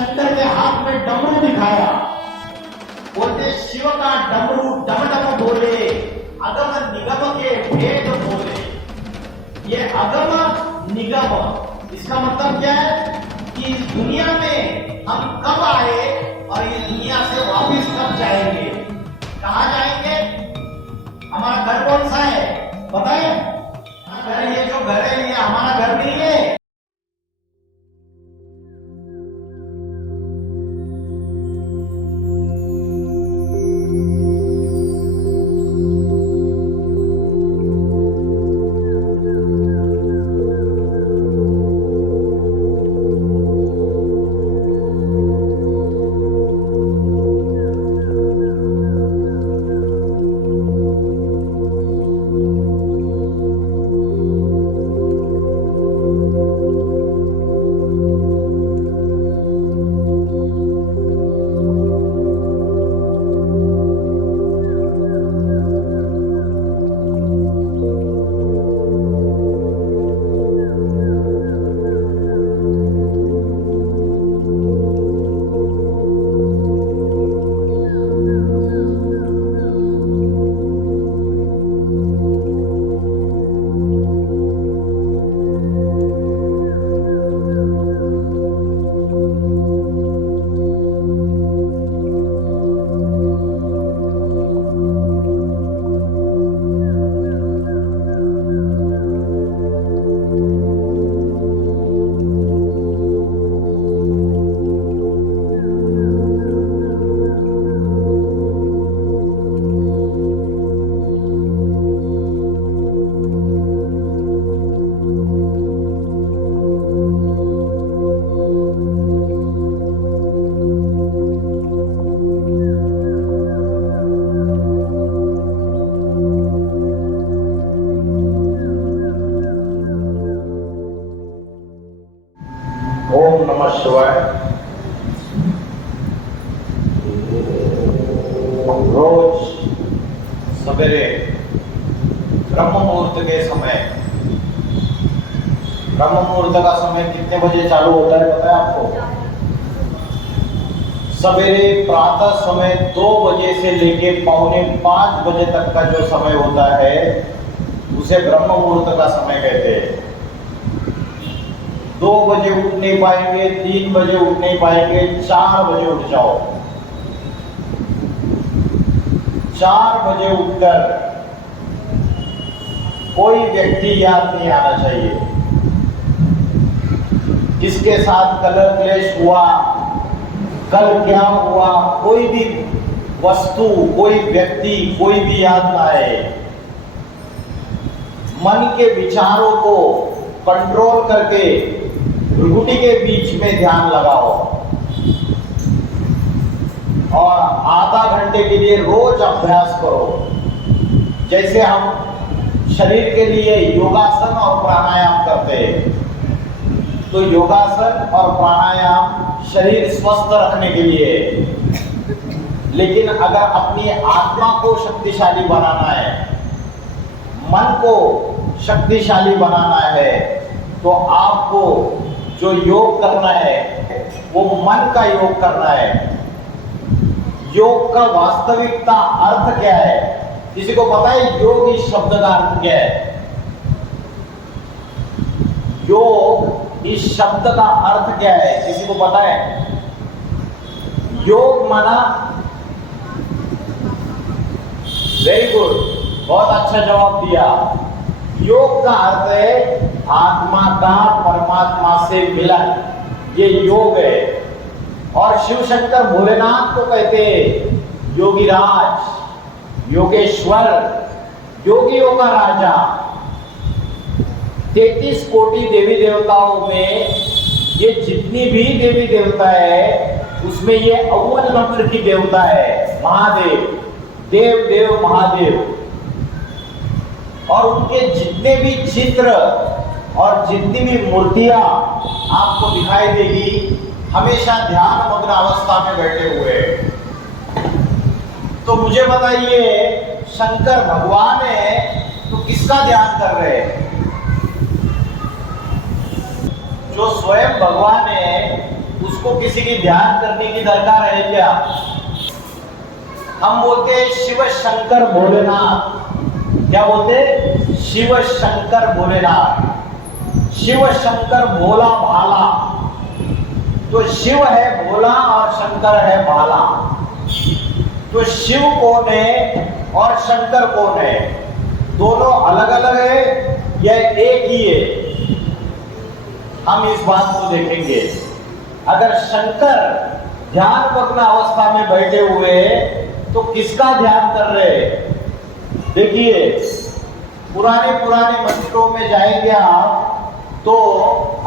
शंकर के हाथ में डमरू दिखाया, बोलते शिव का डमरू डम डम बोले, अगम निगम के भेद बोले। ये अगम निगम इसका मतलब क्या है कि इस दुनिया में हम कब आए और इस दुनिया से वापस कब जाएंगे, कहाँ जाएंगे, हमारा घर कौन सा है पता है? घर, ये जो घर है ये हमारा घर नहीं है। ओम नमः शिवाय। रोज सवेरे ब्रह्म मुहूर्त के समय, ब्रह्म मुहूर्त का समय कितने बजे चालू होता है पता है आपको? सवेरे प्रातः समय 2 बजे से लेके 4:45 बजे तक का जो समय होता है उसे ब्रह्म मुहूर्त का समय कहते हैं। 2 बजे उठ नहीं पाएंगे, 3 बजे उठ नहीं पाएंगे, 4 बजे उठ जाओ। 4 बजे उठकर कोई व्यक्ति याद नहीं आना चाहिए किसके साथ कलह क्लेश हुआ, कल क्या हुआ, कोई भी वस्तु, कोई व्यक्ति, कोई भी याद ना आए। मन के विचारों को कंट्रोल करके भ्रुकुटी के बीच में ध्यान लगाओ और आधा घंटे के लिए रोज अभ्यास करो। जैसे हम शरीर के लिए योगासन और प्राणायाम करते हैं, तो योगासन और प्राणायाम शरीर स्वस्थ रखने के लिए। लेकिन अगर अपनी आत्मा को शक्तिशाली बनाना है, मन को शक्तिशाली बनाना है, तो आपको जो योग करना है वो मन का योग करना है। योग का वास्तविकता अर्थ क्या है? किसी को पता है योग इस शब्द का अर्थ क्या है? योग इस शब्द का अर्थ क्या है? किसी को पता है? योग माना, वेरी गुड, बहुत अच्छा जवाब दिया। योग का अर्थ है आत्मा का परमात्मा से मिलन, ये योग है। और शिव शंकर भोलेनाथ को कहते हैं योगीराज, योगेश्वर, योगियों का राजा। 33 कोटि देवी देवताओं में ये जितनी भी देवी देवता है उसमें ये अव्वल नंबर की देवता है, महादेव, देव देव महादेव। और उनके जितने भी चित्र और जितनी भी मूर्तियां आपको दिखाई देगी, हमेशा ध्यान मग्न अवस्था में बैठे हुए। तो मुझे बताइए, शंकर भगवान है तो किसका ध्यान कर रहे हैं? जो स्वयं भगवान है उसको किसी की ध्यान करने की दरकार है क्या? हम बोलते हैं शिव शंकर भोलेनाथ। क्या बोलते? शिव शंकर भोलेनाथ। शिव शंकर भोला भाला। तो शिव है भोला और शंकर है भाला। तो शिव कौन है और शंकर कौन है? दोनों अलग अलग है या एक ही है? हम इस बात को देखेंगे। अगर शंकर ध्यान मग्न अवस्था में बैठे हुए तो किसका ध्यान कर रहे? देखिए, पुराने मंदिरों में जाएंगे आप तो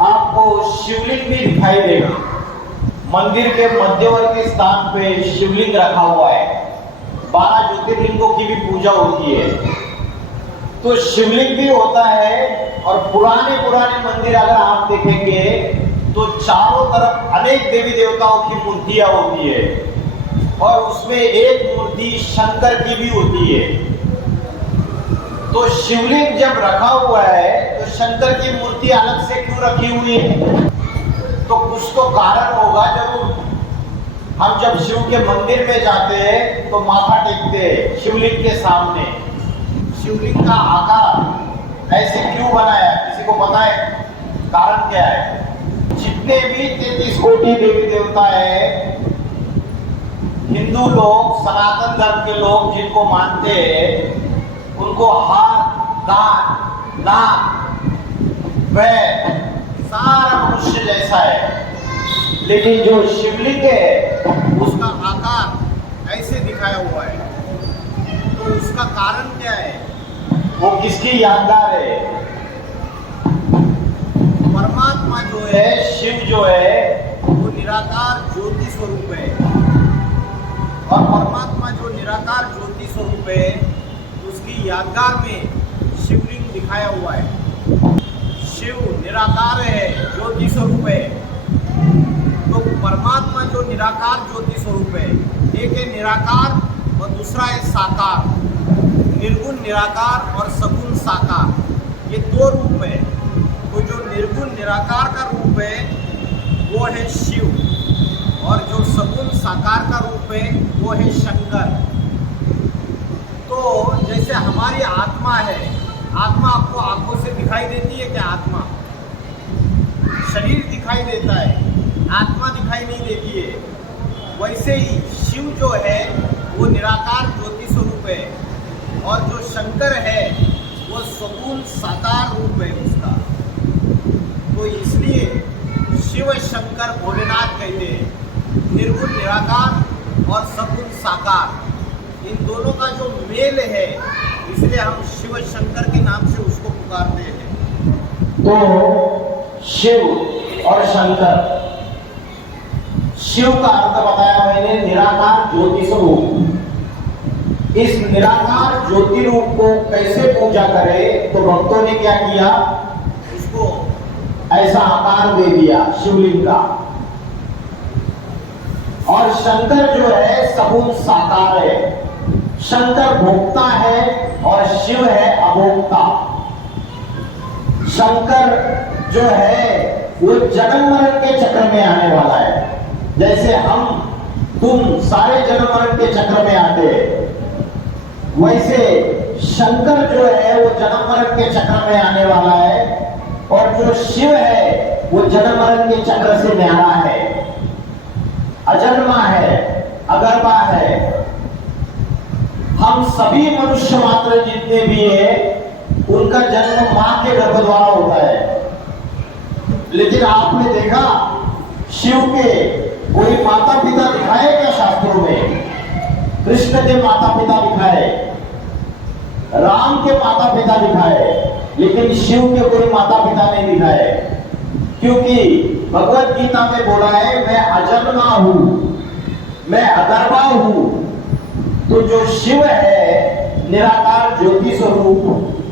आपको शिवलिंग भी दिखाई देगा। मंदिर के मध्यवर्ती स्थान पे शिवलिंग रखा हुआ है। 12 ज्योतिर्लिंगों की भी पूजा होती है, तो शिवलिंग भी होता है। और पुराने मंदिर अगर आप देखेंगे तो चारों तरफ अनेक देवी देवताओं की मूर्तियां होती है और उसमें एक मूर्ति शंकर की भी होती है। तो शिवलिंग जब रखा हुआ है तो शंकर की मूर्ति अलग से क्यों रखी हुई है? तो कुछ तो कारण होगा जरूर। हम जब शिव के मंदिर में जाते हैं तो माथा टेकते हैं शिवलिंग के सामने। शिवलिंग का आकार ऐसे क्यों बनाया, किसी को पता है? कारण क्या है? जितने भी 33 कोटि देवी देवता है, हिंदू लोग, सनातन धर्म के लोग जिनको मानते हैं, उनको हाथ, कान, नाक, पैर सारा मनुष्य जैसा है। लेकिन जो शिवलिंग है उसका आकार ऐसे दिखाया हुआ है। तो उसका कारण क्या है? वो किसकी यादगार है? परमात्मा जो है, शिव जो है, वो निराकार ज्योति स्वरूप है। और परमात्मा जो निराकार ज्योति स्वरूप है, उसकी यादगार में शिवलिंग दिखाया हुआ है। शिव निराकार है, ज्योति स्वरूप है। तो परमात्मा जो निराकार ज्योति स्वरूप है, एक है निराकार और दूसरा है साकार। निर्गुण निराकार और सगुण साकार, ये दो रूप है। तो जो निर्गुण निराकार का रूप है वो है शिव, और जो सगुण साकार का रूप है वो है शंकर। तो जैसे हमारी आत्मा है, आत्मा आपको आंखों से दिखाई देती है क्या? आत्मा, शरीर दिखाई देता है, आत्मा दिखाई नहीं देती है। वैसे ही शिव जो है वो निराकार ज्योति स्वरूप है, और जो शंकर है वो सगुण साकार रूप है उसका। तो इसलिए शिव शंकर भोलेनाथ कहते हैं। निर्गुण निराकार और सगुण साकार, इन दोनों का जो मेल है, इसलिए हम शिव शंकर के नाम से उसको पुकारते हैं। तो शिव और शंकर, शिव का अर्थ बताया मैंने, निराकार ज्योति स्वरूप। इस निराकार ज्योति रूप को कैसे पूजा करें? तो भक्तों ने क्या किया? उसको ऐसा आकार दे दिया शिवलिंग का। और शंकर जो है सगुण साकार है। शंकर भोक्ता है और शिव है अभोक्ता। शंकर जो है वो जन्म मरण के चक्र में आने वाला है। जैसे हम तुम सारे जन्म मरण के चक्र में आते हैं, वैसे शंकर जो है वो जन्म मरण के चक्र में आने वाला है। और जो शिव है वो जन्म मरण के चक्र से न्यारा है, अजन्मा है, अगर्भा है। हम सभी मनुष्य मात्र जितने भी हैं उनका जन्म मां के गर्भ द्वारा होता है। लेकिन आपने देखा शिव के कोई माता पिता दिखाए क्या शास्त्रों में? कृष्ण के माता पिता दिखाए, राम के माता पिता दिखाए, लेकिन शिव के कोई माता पिता नहीं दिखाए। क्योंकि भगवत गीता में बोला है मैं अजन्मा हूं, मैं अगर्भा हूं। तो जो शिव है निराकार ज्योति स्वरूप,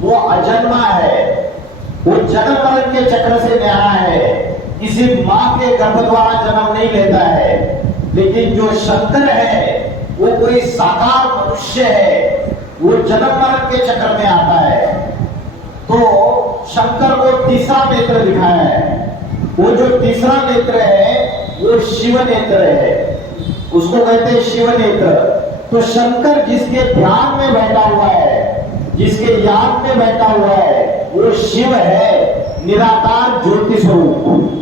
वो अजन्मा है, वो जन्म मरण के चक्र से न्यारा है, किसी मां के गर्भ द्वारा जन्म नहीं लेता है। लेकिन जो शंकर है वो कोई साकार मनुष्य है, वो जन्म मरण के चक्र में आता है। तो शंकर को तीसरा नेत्र दिखाया है। वो जो तीसरा नेत्र है वो शिव नेत्र है, उसको कहते हैं शिव नेत्र। तो शंकर जिसके ध्यान में बैठा हुआ है, जिसके याद में बैठा हुआ है, वो शिव है, निराकार ज्योति स्वरूप।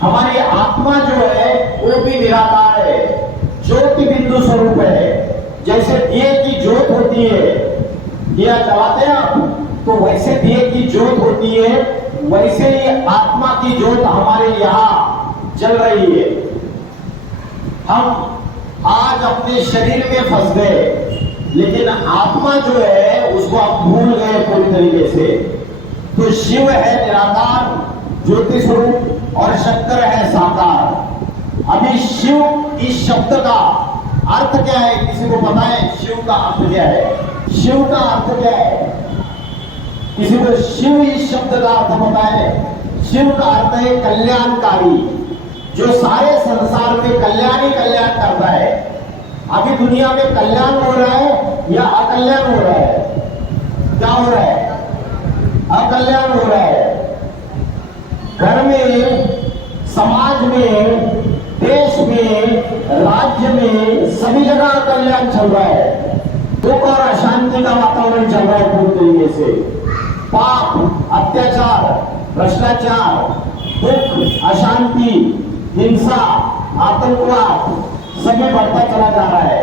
हमारी आत्मा जो है वो भी निराकार है, ज्योति बिंदु स्वरूप है। जैसे दिए की ज्योत होती है, दिया जलाते हैं आप, तो वैसे दिए की ज्योत होती है, वैसे ही आत्मा की ज्योत हमारे यहाँ जल रही है। हम आज अपने शरीर में फंस गए, लेकिन आत्मा जो है उसको आप भूल गए पूरी तरीके से। तो शिव है निराकार ज्योति स्वरूप और शंकर है साकार। अभी शिव इस शब्द का अर्थ क्या है, किसी को पता है? शिव का अर्थ क्या है? शिव का अर्थ क्या है? किसी को शिव इस शब्द का अर्थ पता है? शिव का अर्थ है कल्याणकारी, जो सारे संसार में कल्याण ही कल्याण करता है। अभी दुनिया में कल्याण हो रहा है या अकल्याण हो रहा है? क्या हो रहा है? अकल्याण हो रहा है। घर में, समाज में, देश में, राज्य में, सभी जगह अकल्याण चल रहा है। दुख और अशांति का वातावरण चल रहा है पूरी तरीके से। पाप, अत्याचार, भ्रष्टाचार, दुख, अशांति, हिंसा, आतंकवाद सभी बढ़ता चला जा रहा है।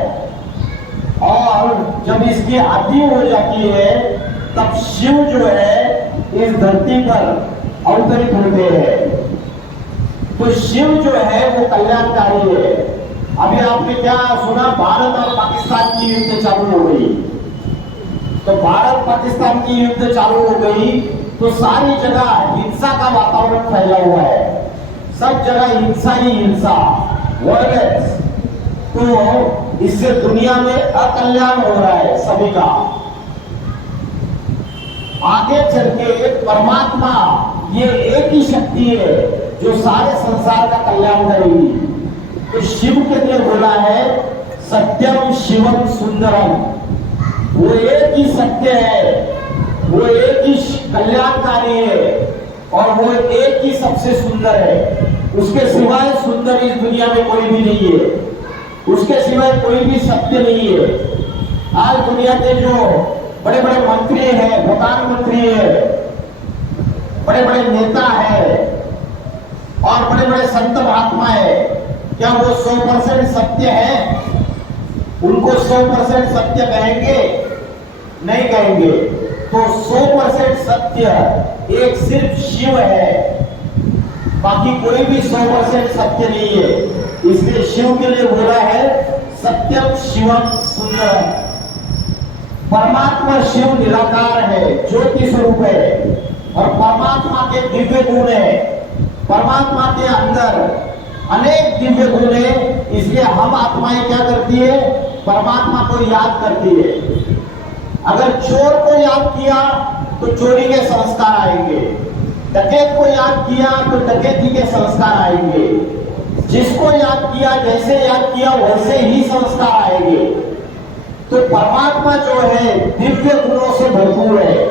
और जब इसकी अति हो जाती है तब शिव जो है इस धरती पर अवतरित होते हैं। तो शिव जो है वो कल्याणकारी है। अभी आपने क्या सुना? भारत और पाकिस्तान की युद्ध चालू हो गई। तो भारत पाकिस्तान की युद्ध चालू हो गई तो सारी जगह हिंसा का वातावरण फैला हुआ है, सब जगह हिंसा ही हिंसा, वायलेंस। तो इससे दुनिया में अकल्याण हो रहा है सभी का। आगे चल के परमात्मा ये एक ही शक्ति है जो सारे संसार का कल्याण करेगी। तो शिव के लिए बोला है सत्यम शिवम सुंदरम। वो एक ही सत्य है, वो एक ही कल्याणकारी है और वो एक ही सबसे सुंदर है। उसके सिवाय सुंदर इस दुनिया में कोई भी नहीं है, उसके सिवाय कोई भी सत्य नहीं है। आज दुनिया के जो बड़े बड़े मंत्री हैं, प्रधानमंत्री है, बड़े बड़े नेता है और बड़े बड़े संत महात्मा है, क्या वो 100% सत्य है? उनको 100% सत्य कहेंगे? नहीं कहेंगे। तो 100% सत्य एक सिर्फ शिव है, बाकी कोई भी 100% सत्य नहीं है। इसलिए शिव के लिए बोला है सत्यम शिवम सुंदरम। परमात्मा शिव निराकार है, ज्योति स्वरूप है और परमात्मा के दिव्य गुण है। परमात्मा के अंदर अनेक दिव्य गुण है, इसलिए हम आत्माएं क्या करती है? परमात्मा को याद करती है। अगर चोर को याद किया तो चोरी के संस्कार आएंगे, डकैत को याद किया तो डकैती के संस्कार आएंगे, जिसको याद किया, जैसे याद किया वैसे ही संस्कार आएंगे। तो परमात्मा जो है दिव्य गुणों से भरपूर है।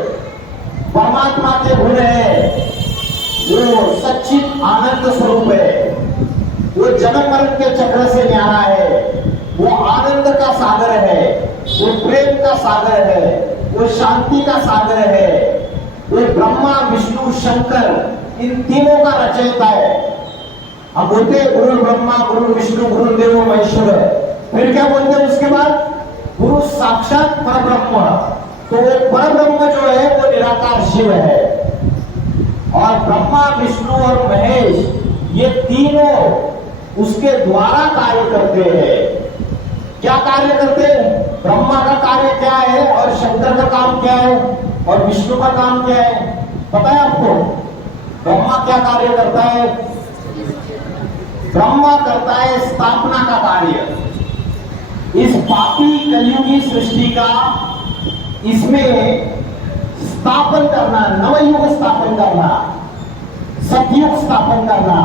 परमात्मा के गुण है वो सच्चित आनंद स्वरूप है, वो जन्म मरण के चक्र से न्यारा है, वो आनंद का सागर है, वो प्रेम का सागर है, वो शांति का सागर है, वो ब्रह्मा विष्णु शंकर इन तीनों का रचयिता है। अब बोलते गुरु ब्रह्मा गुरु विष्णु गुरु देवो महेश्वर, फिर क्या बोलते हैं उसके बाद? गुरु साक्षात परब्रह्म। तो वो परब्रह्म जो है वो निराकार शिव है और ब्रह्मा विष्णु और महेश ये तीनों उसके द्वारा कार्य करते हैं। क्या कार्य करते हैं? ब्रह्मा का कार्य क्या है और शंकर का काम क्या है और विष्णु का काम क्या है? पता है आपको? ब्रह्मा क्या कार्य करता है? ब्रह्मा करता है स्थापना का कार्य। इस पापी कलयुगी सृष्टि का इसमें स्थापन करना, नवयुग स्थापन करना, सतयुग स्थापन करना।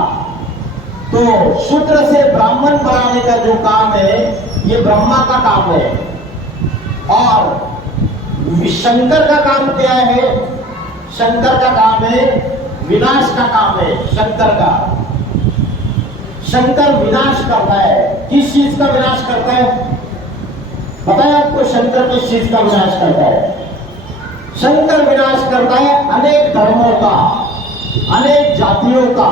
तो शूद्र से ब्राह्मण बनाने का जो काम है ये ब्रह्मा का काम है। और शंकर का काम क्या है? शंकर का काम है विनाश का काम है शंकर का। शंकर विनाश करता है। किस चीज का विनाश करता है? पता है आपको शंकर किस चीज का विनाश करता है? शंकर विनाश करता है अनेक धर्मों का, अनेक जातियों का,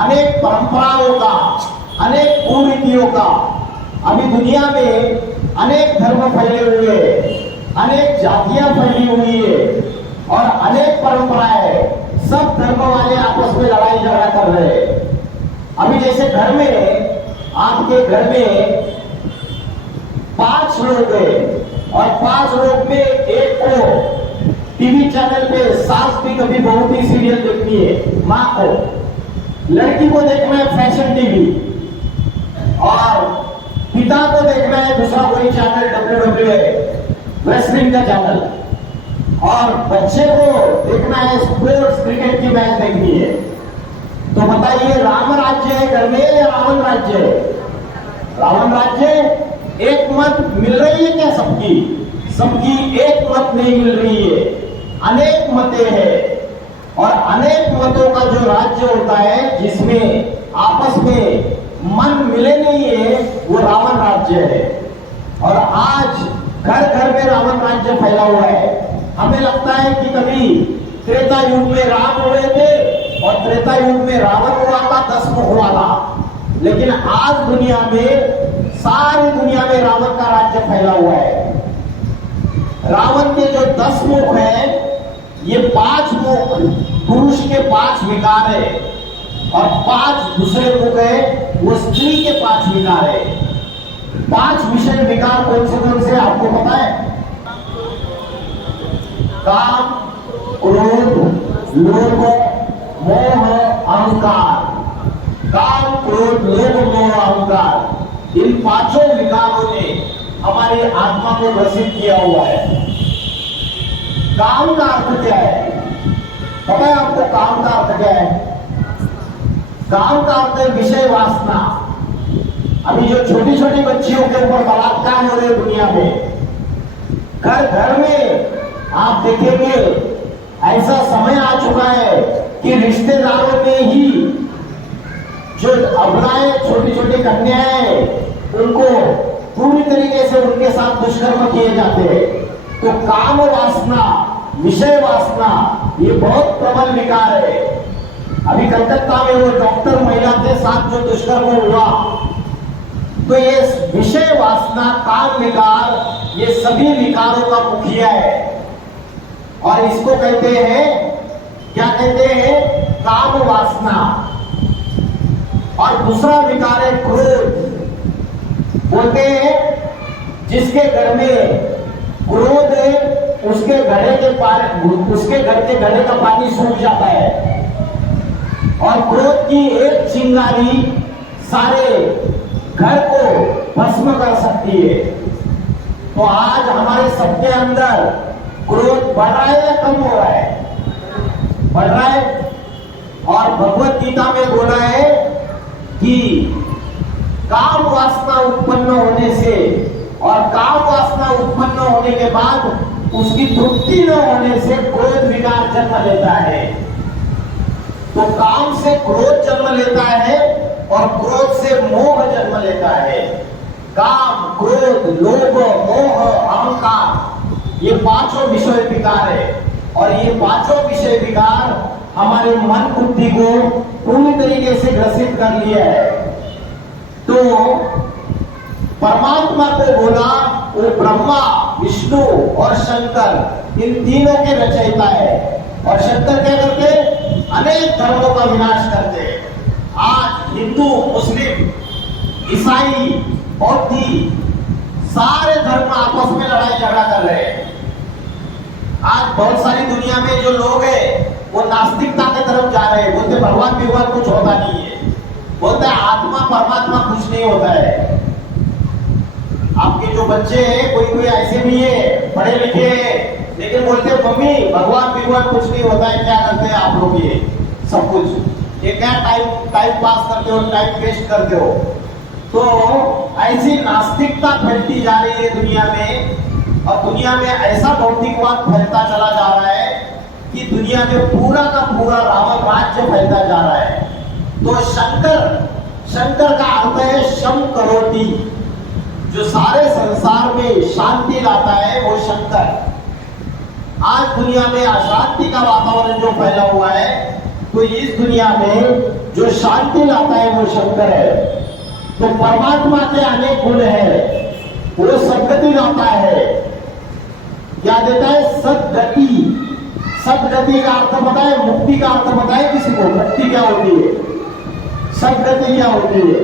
अनेक परंपराओं का, अनेक कुरीतियों का। अभी दुनिया में अनेक धर्म फैले हुए हैं, अनेक जातियां फैली हुई है और अनेक परंपराएं। सब धर्म वाले आपस में लड़ाई झगड़ा कर रहे हैं। अभी जैसे घर में, आपके घर में 5 लोग हैं और 5 लोग में एक को टीवी चैनल पे सास भी कभी बहू भी सीरियल देखनी है, माँ को, लड़की को देखना है फैशन टीवी और पिता को देखना है दूसरा कोई चैनल WWE रेसलिंग का चैनल और बच्चे को देखना है स्पोर्ट्स क्रिकेट की मैच देखनी है। तो बताइए राम राज्य है घर में या रावण राज्य है? रावण राज्य। एक मत मिल रही है क्या सबकी? सबकी एक मत नहीं मिल रही है, अनेक मतें हैं और अनेक मतों का जो राज्य होता है जिसमें आपस में मन मिले नहीं है, वो रावण राज्य है। और आज घर घर में रावण राज्य फैला हुआ है। हमें लगता है कि कभी त्रेता युग में राम हुए थे और त्रेता युग में रावण हुआ था, 10 मुख हुआ था, लेकिन आज दुनिया में, सारी दुनिया में रावण का राज्य फैला हुआ है। रावण के जो 10 मुख हैं, ये 5 मुख पुरुष के 5 विकार है और 5 दूसरे मुख है वो स्त्री के 5 विकार है। 5 विषय विकार कौन से आपको पता है? काम, क्रोध, लोभ, मोह, अहंकार। काम, क्रोध, लोभ, मोह, अहंकार, इन 5 विकारों ने हमारी आत्मा को ग्रसित किया हुआ है। काम का अर्थ क्या है? पता है आपको काम का अर्थ क्या है? काम का अर्थ है विषय वासना। अभी जो छोटी छोटी बच्चियों के ऊपर बलात्कार हो रहे दुनिया में, घर घर में आप देखेंगे ऐसा समय आ चुका है कि रिश्तेदारों में ही जो अबलाएं, छोटी छोटी कन्याएं, उनको पूरी तरीके से उनके साथ दुष्कर्म किए जाते हैं। तो काम वासना, विषय वासना, ये बहुत प्रबल विकार है। अभी कलकत्ता में वो डॉक्टर महिला के साथ जो दुष्कर्म हुआ, तो ये विषय वासना, काम विकार, ये सभी विकारों का मुखिया है और इसको कहते हैं, क्या कहते हैं? काम वासना। और दूसरा विकार है क्रोध। बोलते हैं जिसके घर में क्रोध है उसके घड़े के उसके घर के घड़े का पानी सूख जाता है और क्रोध की एक चिंगारी सारे घर को भस्म कर सकती है। तो आज हमारे सबके अंदर क्रोध बढ़ रहा है या कम हो रहा है? बढ़ रहा है। और भगवत गीता में बोला है कि काम वासना उत्पन्न होने से और काम वासना उत्पन्न होने के बाद उसकी तृप्ति न होने से क्रोध विकार जन्म लेता है। तो काम से क्रोध जन्म लेता है और क्रोध से मोह जन्म लेता है। काम, क्रोध, लोभ, मोह, अहंकार, ये 5 विषय विकार है और ये 5 विषय विकार हमारे मन बुद्धि को पूरी तरीके से ग्रसित कर लिया है। तो परमात्मा को बोला वो ब्रह्मा, विष्णु और शंकर, इन तीनों के रचयिता है। और शंकर क्या करते? अनेक धर्मों का विनाश करते। आज हिंदू, मुस्लिम, ईसाई, बौद्धी, सारे धर्म आपस में लड़ाई झगड़ा कर रहे हैं। आज बहुत सारी दुनिया में जो लोग हैं वो नास्तिकता की तरफ जा रहे हैं। बोलते भगवान भगवान कुछ होता नहीं है, बोलते आत्मा परमात्मा कुछ नहीं होता है। आपके जो बच्चे हैं कोई कोई ऐसे भी है, पढ़े लिखे हैं, लेकिन बोलते मम्मी भगवान भगवान कुछ नहीं होता है। क्या करते हैं आप लोग? ये सब कुछ ये क्या टाइम पास करते हो, टाइम वेस्ट करते हो। तो ऐसी नास्तिकता फैलती जा रही है दुनिया में और दुनिया में ऐसा भौतिकवाद फैलता चला जा रहा है कि दुनिया में पूरा का पूरा रावण राज्य फैलता जा रहा है। तो शंकर का अर्थ है शम करोति, जो सारे संसार में शांति लाता है वो शंकर। आज दुनिया में अशांति का वातावरण जो फैला हुआ है, तो इस दुनिया में जो शांति लाता है वो शंकर है। तो परमात्मा के अनेक गुण है, वो सदगति लाता है। क्या देता है? सदगति। सदगति का अर्थ पता है? मुक्ति का अर्थ पता है किसी को? मुक्ति क्या होती है, सदगति क्या होती है?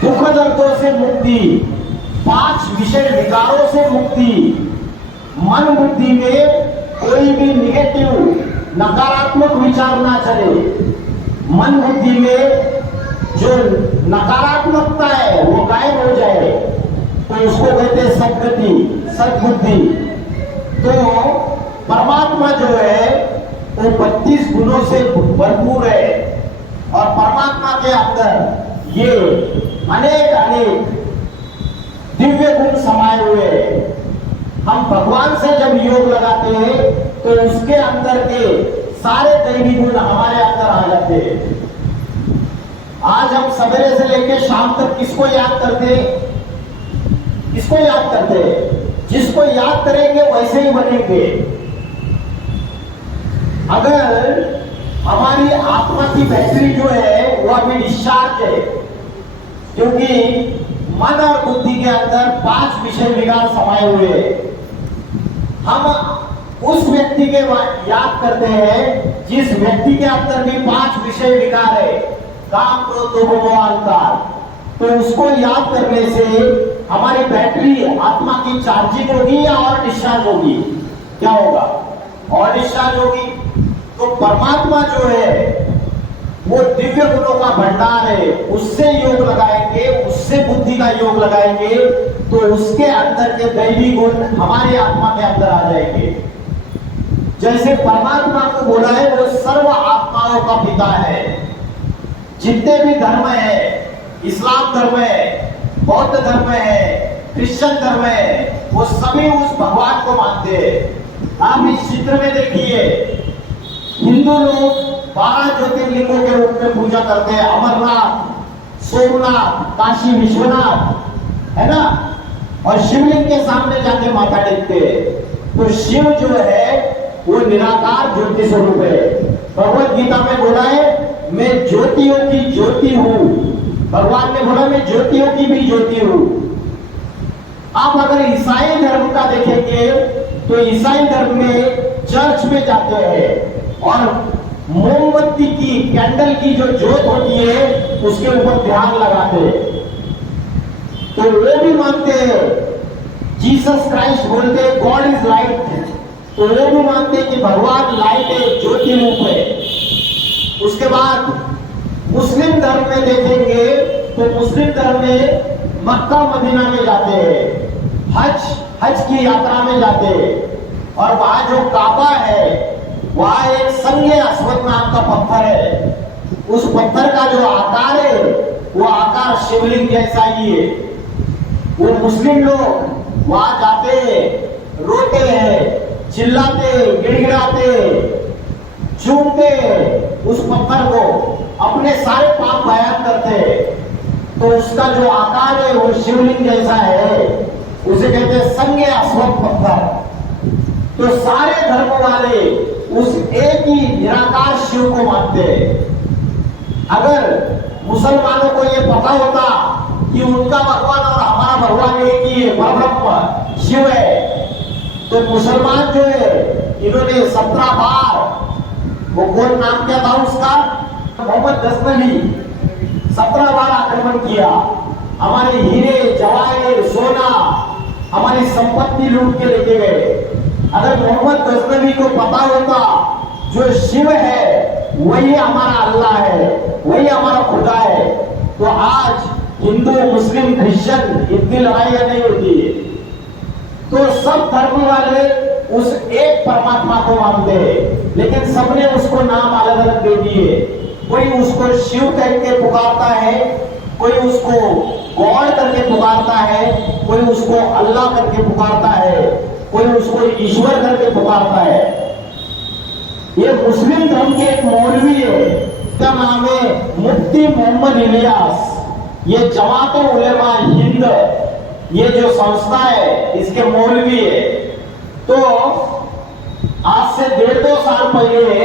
दुख दर्दों से मुक्ति, 5 विषय विकारों से मुक्ति, मन बुद्धि में कोई भी निगेटिव नकारात्मक विचार ना चले, मन बुद्धि में जो नकारात्मकता है वो गायब हो जाए, तो उसको कहते हैं सदगति, सद्बुद्धि। तो परमात्मा जो है वो 32 गुणों से भरपूर है, और परमात्मा के अंदर ये अनेक दिव्य गुण समाये हुए हैं। हम भगवान से जब योग लगाते हैं तो उसके अंदर के सारे दैवी गुण हमारे अंदर आ जाते हैं। आज हम सवेरे से लेकर शाम तक किसको याद करते हैं? किसको याद करते हैं? जिसको याद करेंगे वैसे ही बनेंगे। अगर हमारी आत्मा की बैटरी जो है वो अभी डिस्चार्ज है, क्योंकि मन और बुद्धि के अंदर 5 विषय विकार समाये हुए हैं। हम उस व्यक्ति के याद करते हैं जिस व्यक्ति के अंदर भी 5 विषय विकार है, काम, क्रोध, लोभ, मोह, अहंकार। तो उसको याद करने से हमारी बैटरी आत्मा की चार्जिंग होगी या और डिस्चार्ज होगी? क्या होगा? और डिस्चार्ज होगी। तो परमात्मा जो है वो दिव्य गुणों का भंडार है, उससे योग लगाएंगे, उससे बुद्धि का योग लगाएंगे, तो उसके अंदर के दैवी गुण हमारी आत्मा के अंदर आ जाएंगे। जैसे परमात्मा को बोला है वो सर्व आत्माओं का पिता है। जितने भी धर्म है, इस्लाम धर्म है, बौद्ध धर्म है, क्रिश्चियन धर्म है, वो सभी उस भगवान को मानते हैं। आप इस चित्र में देखिए, हिंदू लोग 12 ज्योतिर्लिंगों के रूप में पूजा करते हैं। अमरनाथ, सोमनाथ, काशी विश्वनाथ, है ना, और शिवलिंग के सामने जाके माथा टेकते हैं। तो शिव जो है वो निराकार ज्योति स्वरूप है। भगवत गीता में बोला है मैं ज्योतियों की ज्योति हूं। भगवान ने बोला मैं ज्योतियों की भी ज्योति हूं। आप अगर ईसाई धर्म का देखेंगे तो ईसाई धर्म में चर्च में जाते हैं और मोमबत्ती की, कैंडल की जो ज्योत होती है उसके ऊपर ध्यान लगाते हैं। तो वो भी मानते हैं, जीसस क्राइस्ट बोलते हैं गॉड इज लाइट, तो वो भी मानते हैं कि भगवान लाइट है, ज्योति रूप है। उसके बाद मुस्लिम धर्म में देखेंगे तो मुस्लिम धर्म में मक्का मदीना में जाते हैं, हज की यात्रा में जाते हैं, और वहां जो काबा है वहां एक संगे अस्वद नाम का पत्थर है। उस पत्थर का जो आकार है वो आकार शिवलिंग जैसा ही है। वो मुस्लिम लोग वहां जाते हैं, रोते हैं, चिल्लाते, गिड़गिड़ाते, चूमते उस पत्थर को, अपने सारे पाप बयान करते। तो उसका जो आकार है वो शिवलिंग जैसा है, उसे कहते हैं संगे अस्वद पत्थर। तो सारे धर्म वाले उस एक ही निराकार शिव को मानते हैं। अगर मुसलमानों को ये पता होता कि उनका भगवान और हमारा भगवान एक ही है, परब्रह्म शिव है, तो मुसलमान जो है इन्होंने 17 बार, वो कौन नाम क्या था उसका, मोहम्मद गजनवी, 17 बार आक्रमण किया। हमारे हीरे जवाहर सोना हमारी संपत्ति लूट के लेके गए। अगर मोहम्मद गजनवी को पता होता जो शिव है वही हमारा अल्लाह है, वही हमारा खुदा है, तो आज हिंदू, मुस्लिम, क्रिश्चियन इतनी लड़ाइयां नहीं होती है। तो सब धर्म वाले उस एक परमात्मा को मानते हैं, लेकिन सबने उसको नाम अलग अलग दे दिए। कोई उसको शिव कह के पुकारता है, कोई उसको गॉड करके पुकारता है, कोई उसको अल्लाह करके पुकारता है, कोई उसको ईश्वर करके पुकारता है। ये मुस्लिम धर्म के एक मौलवी है, इसका नाम है मुफ्ती मोहम्मद इलियास। ये जमात उलेमा हिंद, ये जो संस्था है इसके मौलवी है। तो आज से 1.5-2 साल पहले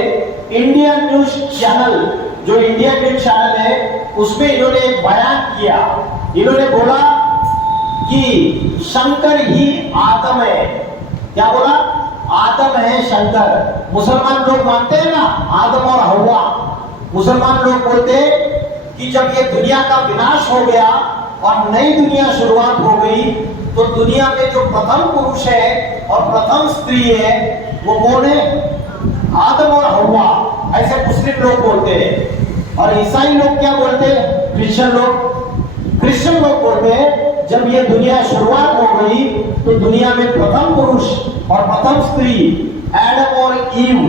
इंडियन न्यूज चैनल, जो इंडियन न्यूज चैनल है, उसमें इन्होंने एक बयान किया। इन्होंने बोला कि शंकर ही आदम है। क्या बोला? आदम है शंकर। मुसलमान लोग मानते हैं ना आदम और हव्वा। मुसलमान लोग बोलते हैं कि जब ये दुनिया का विनाश हो गया और नई दुनिया शुरुआत हो गई, तो दुनिया में जो प्रथम पुरुष है और प्रथम स्त्री है वो कौन है? आदम और हव्वा। ऐसे मुस्लिम लोग बोलते हैं। और ईसाई लोग क्या बोलते हैं? क्रिश्चियन लोग बोलते हैं जब ये दुनिया शुरुआत हो गई तो दुनिया में प्रथम पुरुष और प्रथम स्त्री एडम और ईव।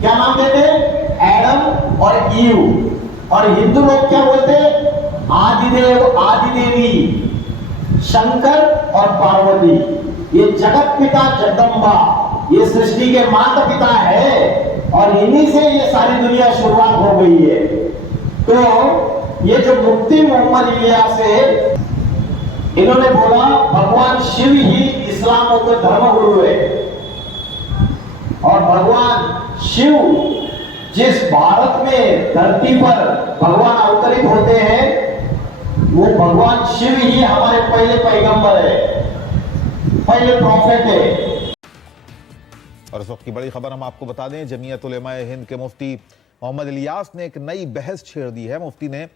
क्या नाम देते हैं? एडम और ईव। और हिंदू लोग क्या बोलते हैं? आदिदेव आदिदेवी, शंकर और पार्वती। ये जगत पिता जगदम्बा, ये सृष्टि के माता पिता है और इन्हीं से ये सारी दुनिया शुरुआत हो गई है। तो ये जो मुफ्ती मोहम्मद इलियास है, इन्होंने बोला भगवान शिव ही इस्लाम के धर्म गुरु है। और भगवान शिव जिस भारत में धरती पर भगवान अवतरित होते हैं, वो भगवान शिव ही हमारे पहले पैगंबर है, पहले प्रॉफेट है। और इस वक्त की बड़ी खबर हम आपको बता दें, जमीयत उलेमाए हिंद के मुफ्ती मोहम्मद इलियास ने एक नई बहस छेड़ दी है। मुफ्ती ने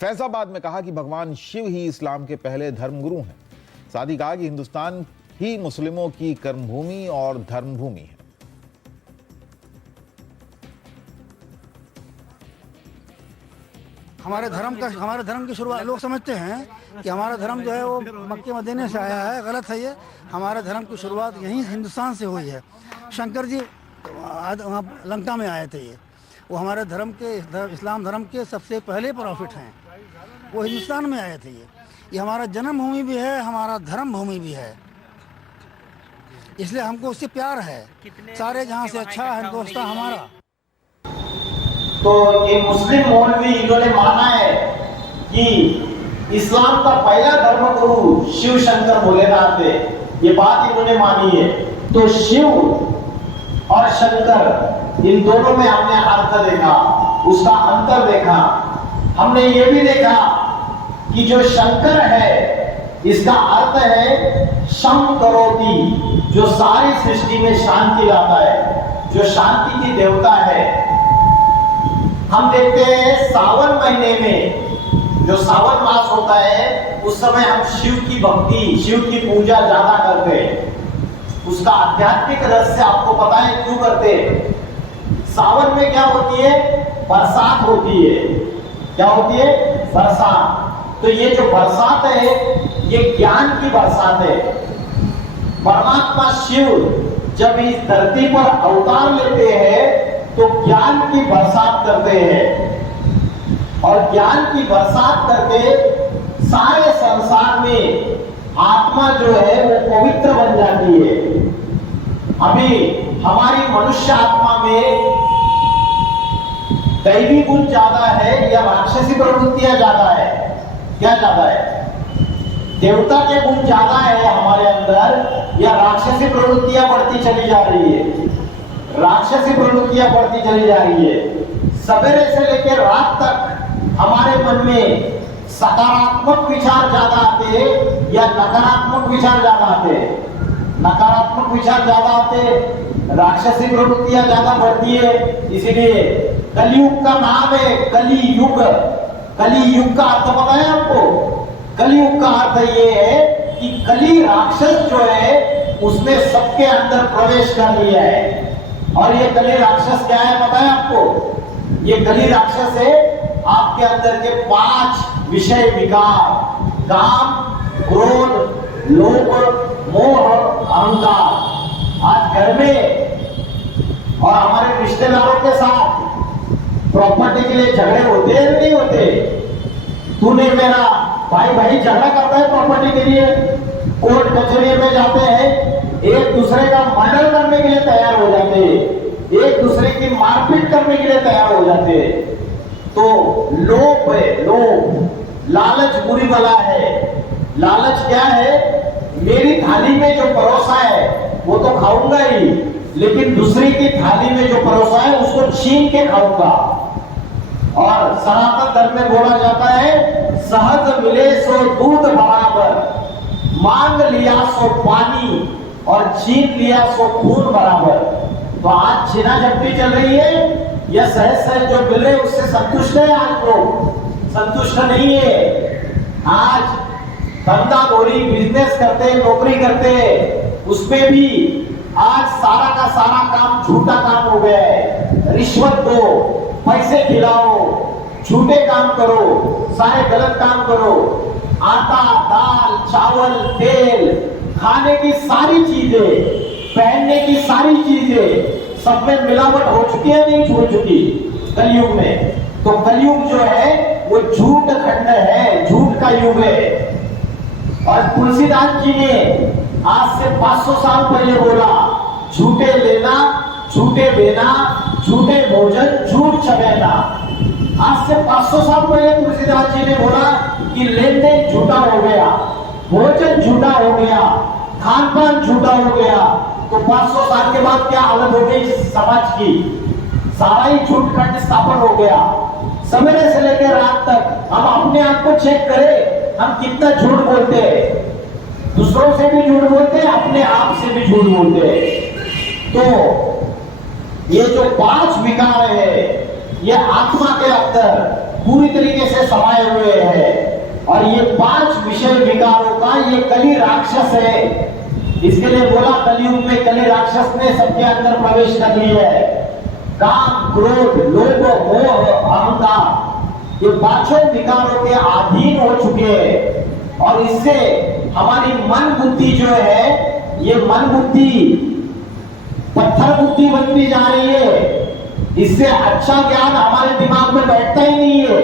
फैजाबाद में कहा कि भगवान शिव ही इस्लाम के पहले धर्मगुरु हैं। साथ ही कहा कि हिंदुस्तान ही मुस्लिमों की कर्मभूमि और धर्मभूमि है। हमारे धर्म की शुरुआत लोग समझते हैं कि हमारा धर्म जो है वो मक्के मदीने से आया है। गलत है ये। हमारे धर्म की शुरुआत यहीं हिंदुस्तान से हुई है। शंकर जी वहाँ लंका में आए थे। वो हमारे धर्म के इस्लाम धर्म के सबसे पहले प्रॉफिट हैं। वो हिंदुस्तान में आए थे। ये हमारा जन्मभूमि भी है, हमारा धर्म भूमि भी है। इसलिए हमको उससे प्यार है। सारे जहाँ से अच्छा हिंदुस्तान हमारा। तो ये मुस्लिम मौलवी इन्होंने माना है कि इस्लाम का पहला धर्मगुरु शिव शंकर भोलेनाथ है। ये बात इन्होंने मानी है। तो शिव और शंकर, इन दोनों में हमने अर्थ देखा, उसका अंतर देखा। हमने ये भी देखा कि जो शंकर है इसका अर्थ है शम करोति, जो सारी सृष्टि में शांति लाता है, जो शांति की देवता है। हम देखते हैं सावन महीने में, जो सावन मास होता है, उस समय हम शिव की भक्ति, शिव की पूजा ज्यादा करते हैं। उसका आध्यात्मिक रहस्य आपको पता है क्यों करते हैं? सावन में क्या होती है? बरसात होती है। क्या होती है? बरसात। तो ये जो बरसात है ये ज्ञान की बरसात है। परमात्मा शिव जब इस धरती पर अवतार लेते हैं तो ज्ञान की बरसात करते हैं। और ज्ञान की बरसात करके सारे संसार में आत्मा जो है वो पवित्र बन जाती है। अभी हमारी मनुष्य आत्मा में दैवी गुण ज्यादा है या राक्षसी प्रवृत्तियां ज्यादा है? क्या ज्यादा है? देवता के गुण ज्यादा है हमारे अंदर या राक्षसी प्रवृत्तियां बढ़ती चली जा रही है? राक्षसी प्रवृत्तियां बढ़ती चली जा रही है। सवेरे से लेकर रात तक हमारे मन में सकारात्मक विचार ज्यादा आते हैं या नकारात्मक विचार ज्यादा आते हैं? नकारात्मक विचार ज्यादा आते हैं, राक्षसी प्रवृत्तियां ज्यादा बढ़ती है। इसीलिए कलयुग का नाम है कलियुग। कलियुग का अर्थ पता है आपको? कलियुग का अर्थ ये है कि कली राक्षस जो है उसने सबके अंदर प्रवेश कर लिया है। और ये कली राक्षस क्या है पता है आपको? ये कली राक्षस है आपके अंदर के 5 विषय विकार: काम, क्रोध, लोभ, मोह, अहंकार। आज घर में और हमारे रिश्तेदारों के साथ प्रॉपर्टी के लिए झगड़े होते हैं नहीं होते? तूने मेरा भाई झगड़ा करता है प्रॉपर्टी के लिए, कोर्ट कचहरी में जाते हैं, एक दूसरे का मर्डर करने के लिए तैयार हो जाते हैं, एक दूसरे की मारपीट करने के लिए तैयार हो जाते हैं। तो लोभ है, लोभ, लालच बुरी बला है। लालच क्या है? मेरी थाली में जो परोसा है वो तो खाऊंगा ही, लेकिन दूसरे की थाली में जो परोसा है उसको छीन के खाऊंगा। और सनातन धर्म में बोला जाता है, सहज मिले सो दूध बराबर, मांग लिया सो पानी और छीन लिया सो खून बराबर। तो आज छीना झपटी चल रही है, या सहज सहज जो मिले उससे संतुष्ट है? आज लोग संतुष्ट नहीं है। आज धंधा धोरी बिजनेस करते, नौकरी करते, उसमें भी आज सारा का सारा काम झूठा काम हो गया है। रिश्वत दो, पैसे खिलाओ, झूठे काम करो, सारे गलत काम करो। आटा, दाल, चावल, तेल, खाने की सारी चीजें, पहनने की सारी चीजें, सब में मिलावट हो चुकी है, नहीं हो चुकी कलयुग में? तो कलयुग जो है वो झूठ खंड है, झूठ का युग है। और तुलसीदास जी ने आज से 500 साल पहले बोला, झूठे लेना, झूठे देना, झूठे भोजन, झूठ चबेना। आज से 500 साल पहले तुलसीदास जी ने बोला कि लेन देन झूठा हो गया, भोजन झूठा हो गया, खान पान झूठा हो गया। तो 500 साल के बाद क्या हालत हो गई समाज की? सारा ही झूठ खंड स्थापन हो गया। सवेरे से लेकर रात तक हम अपने आप को चेक करें, हम कितना झूठ बोलते हैं। दूसरों से भी झूठ बोलते हैं, अपने आप से भी झूठ बोलते हैं। तो ये जो 5 विकार है, ये आत्मा के अंदर पूरी तरीके से समाये हुए हैं। और ये 5 विषय विकारों का ये कली राक्षस है। इसके लिए बोला, कलयुग में कली राक्षस ने सबके अंदर प्रवेश कर लिया है। काम, क्रोध, लोभ, मोह, अहंकार, ये 5 विकारों के अधीन हो चुके हैं। और इससे हमारी मन बुद्धि जो है, ये मन बुद्धि पत्थर बुद्धि बनती जा रही है। इससे अच्छा ज्ञान हमारे दिमाग में बैठता ही नहीं है।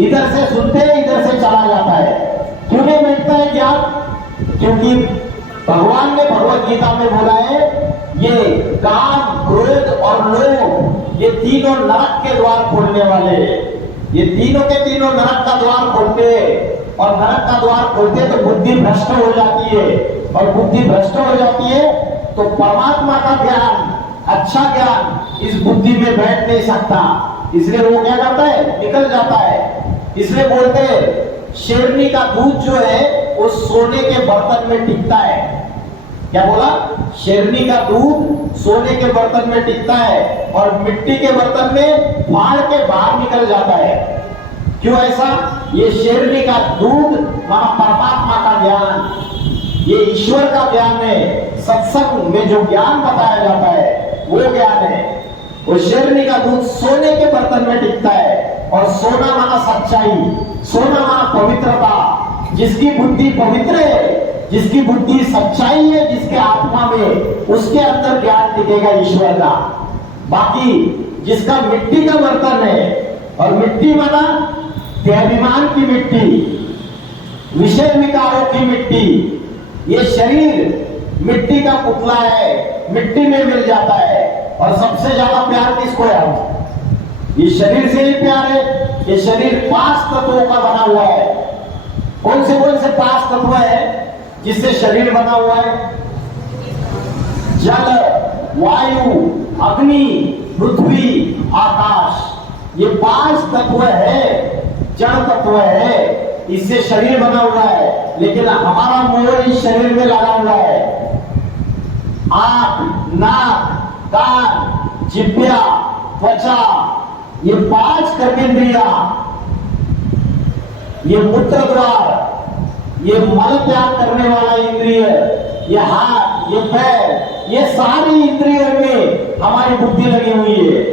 इधर से सुनते हैं, इधर से चला जाता है। क्यों नहीं बैठता है ज्ञान? क्योंकि भगवान ने भगवत गीता में बोला है, ये काम, क्रोध और लोभ, ये तीनों नरक के द्वार खोलने वाले हैं। ये तीनों के तीनों नरक का द्वार खोलते हैं। और नरक का द्वार खोलते तो बुद्धि भ्रष्ट हो जाती है। और बुद्धि भ्रष्ट हो जाती है तो परमात्मा का ज्ञान, अच्छा ज्ञान इस बुद्धि में बैठ नहीं सकता। इसलिए वो क्या करता है? निकल जाता है। इसलिए बोलते हैं, शेरनी का दूध जो है वो सोने के बर्तन में टिकता है। क्या बोला? शेरनी का दूध सोने के बर्तन में टिकता है और मिट्टी के बर्तन में फाड़ के बाहर निकल जाता है। क्यों ऐसा? ये शेरनी का दूध माना परमात्मा का ज्ञान, ये ईश्वर का ज्ञान है। सत्संग में जो ज्ञान बताया जाता है वो ज्ञान है। वो शेरनी का दूध सोने के बर्तन में टिकता है। और सोना माना सच्चाई, सोना माना पवित्रता। जिसकी बुद्धि पवित्र है, जिसकी बुद्धि सच्चाई है, जिसके आत्मा में, उसके अंदर ज्ञान टिकेगा ईश्वर का। बाकी जिसका मिट्टी का बर्तन है, और मिट्टी माना देहाभिमान की मिट्टी, विषय विकारों की मिट्टी, ये शरीर मिट्टी का पुतला है, मिट्टी में मिल जाता है। और सबसे ज्यादा प्यार किसको है? ये शरीर से ही प्यार है। ये शरीर 5 तत्वों का बना हुआ है। कौन से 5 तत्व है जिससे शरीर बना हुआ है? जल, वायु, अग्नि, पृथ्वी, आकाश। ये 5 तत्व है, जड़ तत्व है। इससे शरीर बना हुआ है। लेकिन हमारा मोह इस शरीर में लगा हुआ है। आंख, नाक, कान, जिह्वा, त्वचा, ये 5 कर्मेंद्रिया, ये मूत्र द्वार, ये मल त्याग करने वाला इंद्रिय, ये हाथ, ये पैर, ये सारी इंद्रियों में हमारी बुद्धि लगी हुई है।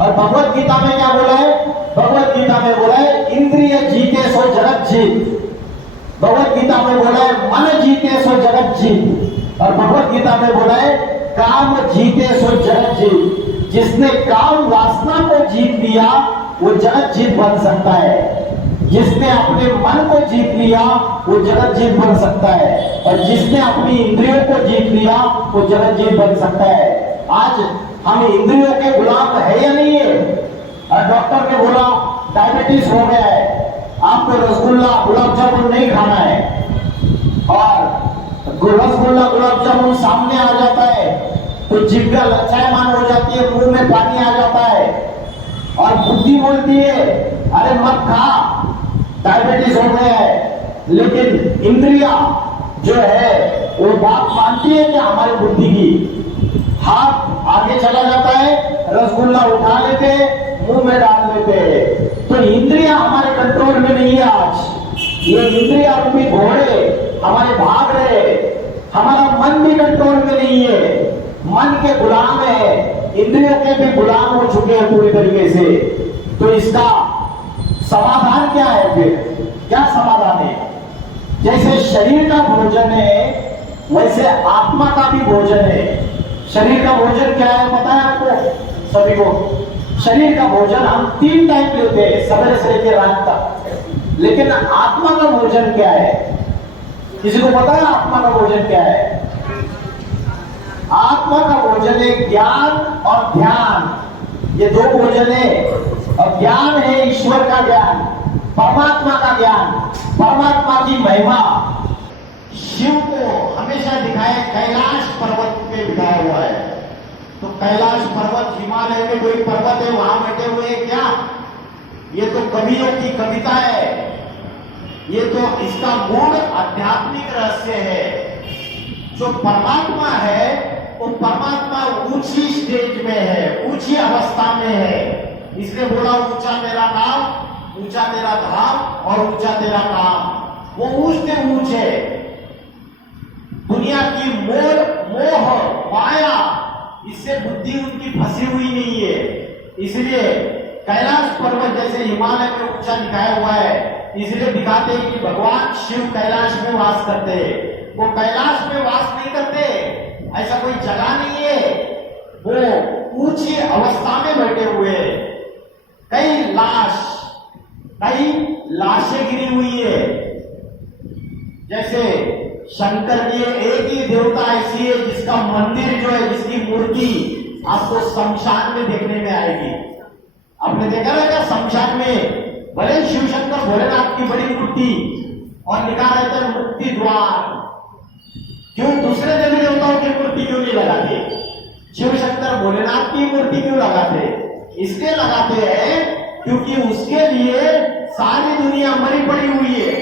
और भगवत गीता में क्या बोला है? भगवत गीता में बोला है, इंद्रिय जीते सो जगत जीत। भगवत गीता में बोला है, मन जीते सो जगत जीत। और भगवत गीता में बोला है, काम जीते सो जगत जीत। जिसने काम वासना को जीत लिया वो जगत जीत बन सकता है। जिसने अपने मन को जीत लिया वो जगत जीत बन सकता है। और जिसने अपनी इंद्रियों को जीत लिया वो जगत जीत बन सकता है। आज हम इंद्रियों के गुलाम है या नहीं है? डॉक्टर ने बोला डायबिटीज हो गया है, आपको रसगुल्ला गुलाब जामुन नहीं खाना है, और रसगुल्ला गुलाब जामुन सामने आ जाता है तो जिह्वा लचायमान हो जाती है, मुंह में पानी आ जाता है, और बुद्धि बोलती है अरे मत खा, डायबिटीज हो गया है। लेकिन इंद्रिया जो है वो बात मानती है कि हमारी बुद्धि की, हाथ आगे चला जाता है, रसगुल्ला उठा लेते, मुंह में डाल लेते। तो इंद्रिया हमारे कंट्रोल में नहीं है। आज ये इंद्रिया रूपी घोड़े हमारे भाग रहे, हमारा मन भी कंट्रोल में नहीं है, मन के गुलाम है, इंद्रियों के भी गुलाम हो चुके हैं पूरी तरीके से। तो इसका समाधान क्या है? फिर क्या समाधान है? जैसे शरीर का भोजन है वैसे आत्मा का भी भोजन है। शरीर का भोजन क्या है पता है आपको सभी को? शरीर का भोजन हम 3 टाइम लेते हैं, सवेरे से लेकर रात तक। लेकिन आत्मा का भोजन क्या है? किसी को पता है आत्मा का भोजन क्या है? आत्मा का भोजन है ज्ञान और ध्यान, ये 2 भोजन है। और ज्ञान है ईश्वर का ज्ञान, परमात्मा का ज्ञान, परमात्मा की महिमा। शिव को हमेशा दिखाया कैलाश पर्वत पे बिठाया हुआ है। तो कैलाश पर्वत हिमालय में कोई पर्वत है वहां बैठे हुए हैं क्या? ये तो कवियों की कविता है, ये तो इसका मूल आध्यात्मिक रहस्य है। जो परमात्मा है वो परमात्मा ऊंची स्टेज में है, ऊंची अवस्था में है। इसलिए बोला ऊंचा तेरा नाम, ऊंचा तेरा धाम और ऊंचा तेरा काम। वो ऊंच से ऊंच है। दुनिया की मोह माया, इससे बुद्धि उनकी फंसी हुई नहीं है। इसलिए कैलाश पर्वत जैसे हिमालय में ऊंचा दिखाया हुआ है, इसलिए दिखाते हैं कि भगवान शिव कैलाश में वास करते हैं। वो कैलाश में वास नहीं करते, ऐसा कोई जगह नहीं है, वो ऊंची अवस्था में बैठे हुए। कई लाशें गिरी हुई है। जैसे शंकर की एक ही देवता ऐसी है जिसका मंदिर जो है, जिसकी मूर्ति आपको शमशान में देखने में आएगी। आपने देखा रहेगा शमशान में बड़े शिव शंकर भोलेनाथ की बड़ी मूर्ति और लिखा रहता है मुक्ति द्वार। क्यों दूसरे देवी देवताओं की मूर्ति क्यों नहीं लगाते? शिव शंकर भोलेनाथ की मूर्ति क्यों लगाते? इसलिए लगाते हैं क्योंकि उसके लिए सारी दुनिया मरी पड़ी हुई है।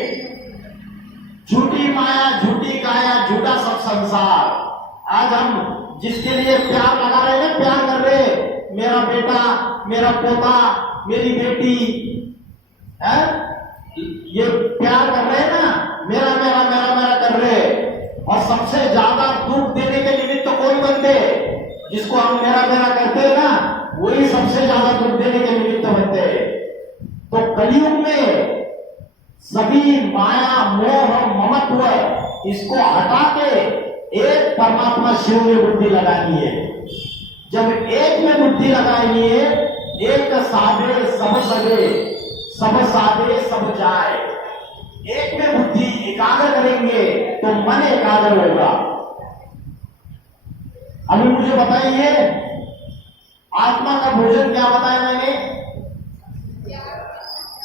झूठी माया, झूठी काया, झूठा सब संसार। आज हम जिसके लिए प्यार लगा रहे हैं, प्यार कर रहे हैं, मेरा बेटा, मेरा पोता, मेरी बेटी है, ये प्यार कर रहे हैं ना, मेरा मेरा मेरा मेरा कर रहे हैं। और सबसे ज्यादा दुख देने के निमित्त तो कौन बनते? जिसको हम मेरा मेरा करते हैं ना, वही सबसे ज्यादा दुख देने के निमित्त बनते हैं। तो कलयुग में सभी माया, मोह, ममत्व इसको हटा के एक परमात्मा शिव में बुद्धि लगानी है। जब एक में बुद्धि लगानी है, एक साधे सब सगे, सब साधे सब जाए। एक में बुद्धि एकाग्र करेंगे तो मन एकाग्र होगा। अभी मुझे बताइए आत्मा का भोजन क्या बताया मैंने?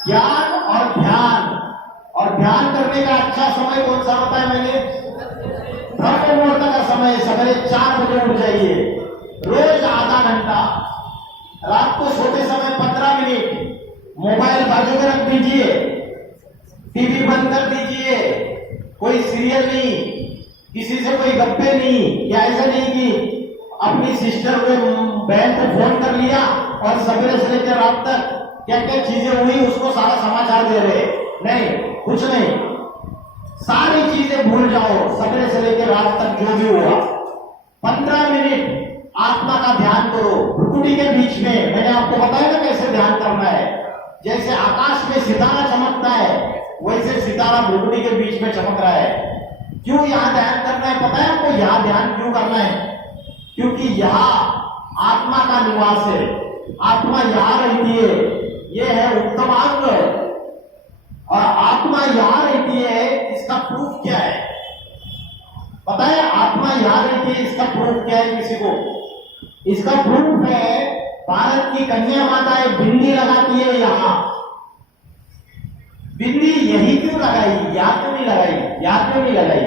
ज्ञान और ध्यान। और ध्यान करने का अच्छा समय कौन सा बताया मैंने? ब्रह्म मुहूर्त का समय, सवेरे 4 बजे उठ जाइए, रोज आधा घंटा। रात को सोते समय 15 मिनट मोबाइल बाजू में रख दीजिए, टीवी बंद कर दीजिए, कोई सीरियल नहीं, किसी से कोई गप्पे नहीं। या ऐसा नहीं कि अपनी सिस्टर को, बहन को फोन कर लिया और सवेरे से लेकर रात तक क्या क्या चीजें हुई उसको सारा समाचार दे रहे। नहीं, कुछ नहीं, सारी चीजें भूल जाओ, सवेरे से लेकर रात तक जो भी हुआ। 15 मिनट आत्मा का ध्यान करो भ्रुकुटी के बीच में। मैंने आपको बताया ना कैसे ध्यान करना है। जैसे आकाश में सितारा चमकता है, वैसे सितारा भ्रुकुटी के बीच में चमक रहा है। क्यों यहां ध्यान करना है पता है आपको? यहां ध्यान क्यों करना है? क्योंकि यहां आत्मा का निवास है, आत्मा यहां रहती है। यह है उत्तम अंग, और आत्मा यहां रहती है। इसका प्रूफ क्या है पता है? आत्मा यहां रहती है, इसका प्रूफ क्या है किसी को? इसका प्रूफ है भारत की कन्या माता एक बिंदी लगाती है यहाँ, बिंदी यही क्यों लगाई, यहाँ क्यों नहीं लगाई, यहाँ क्यों नहीं लगाई?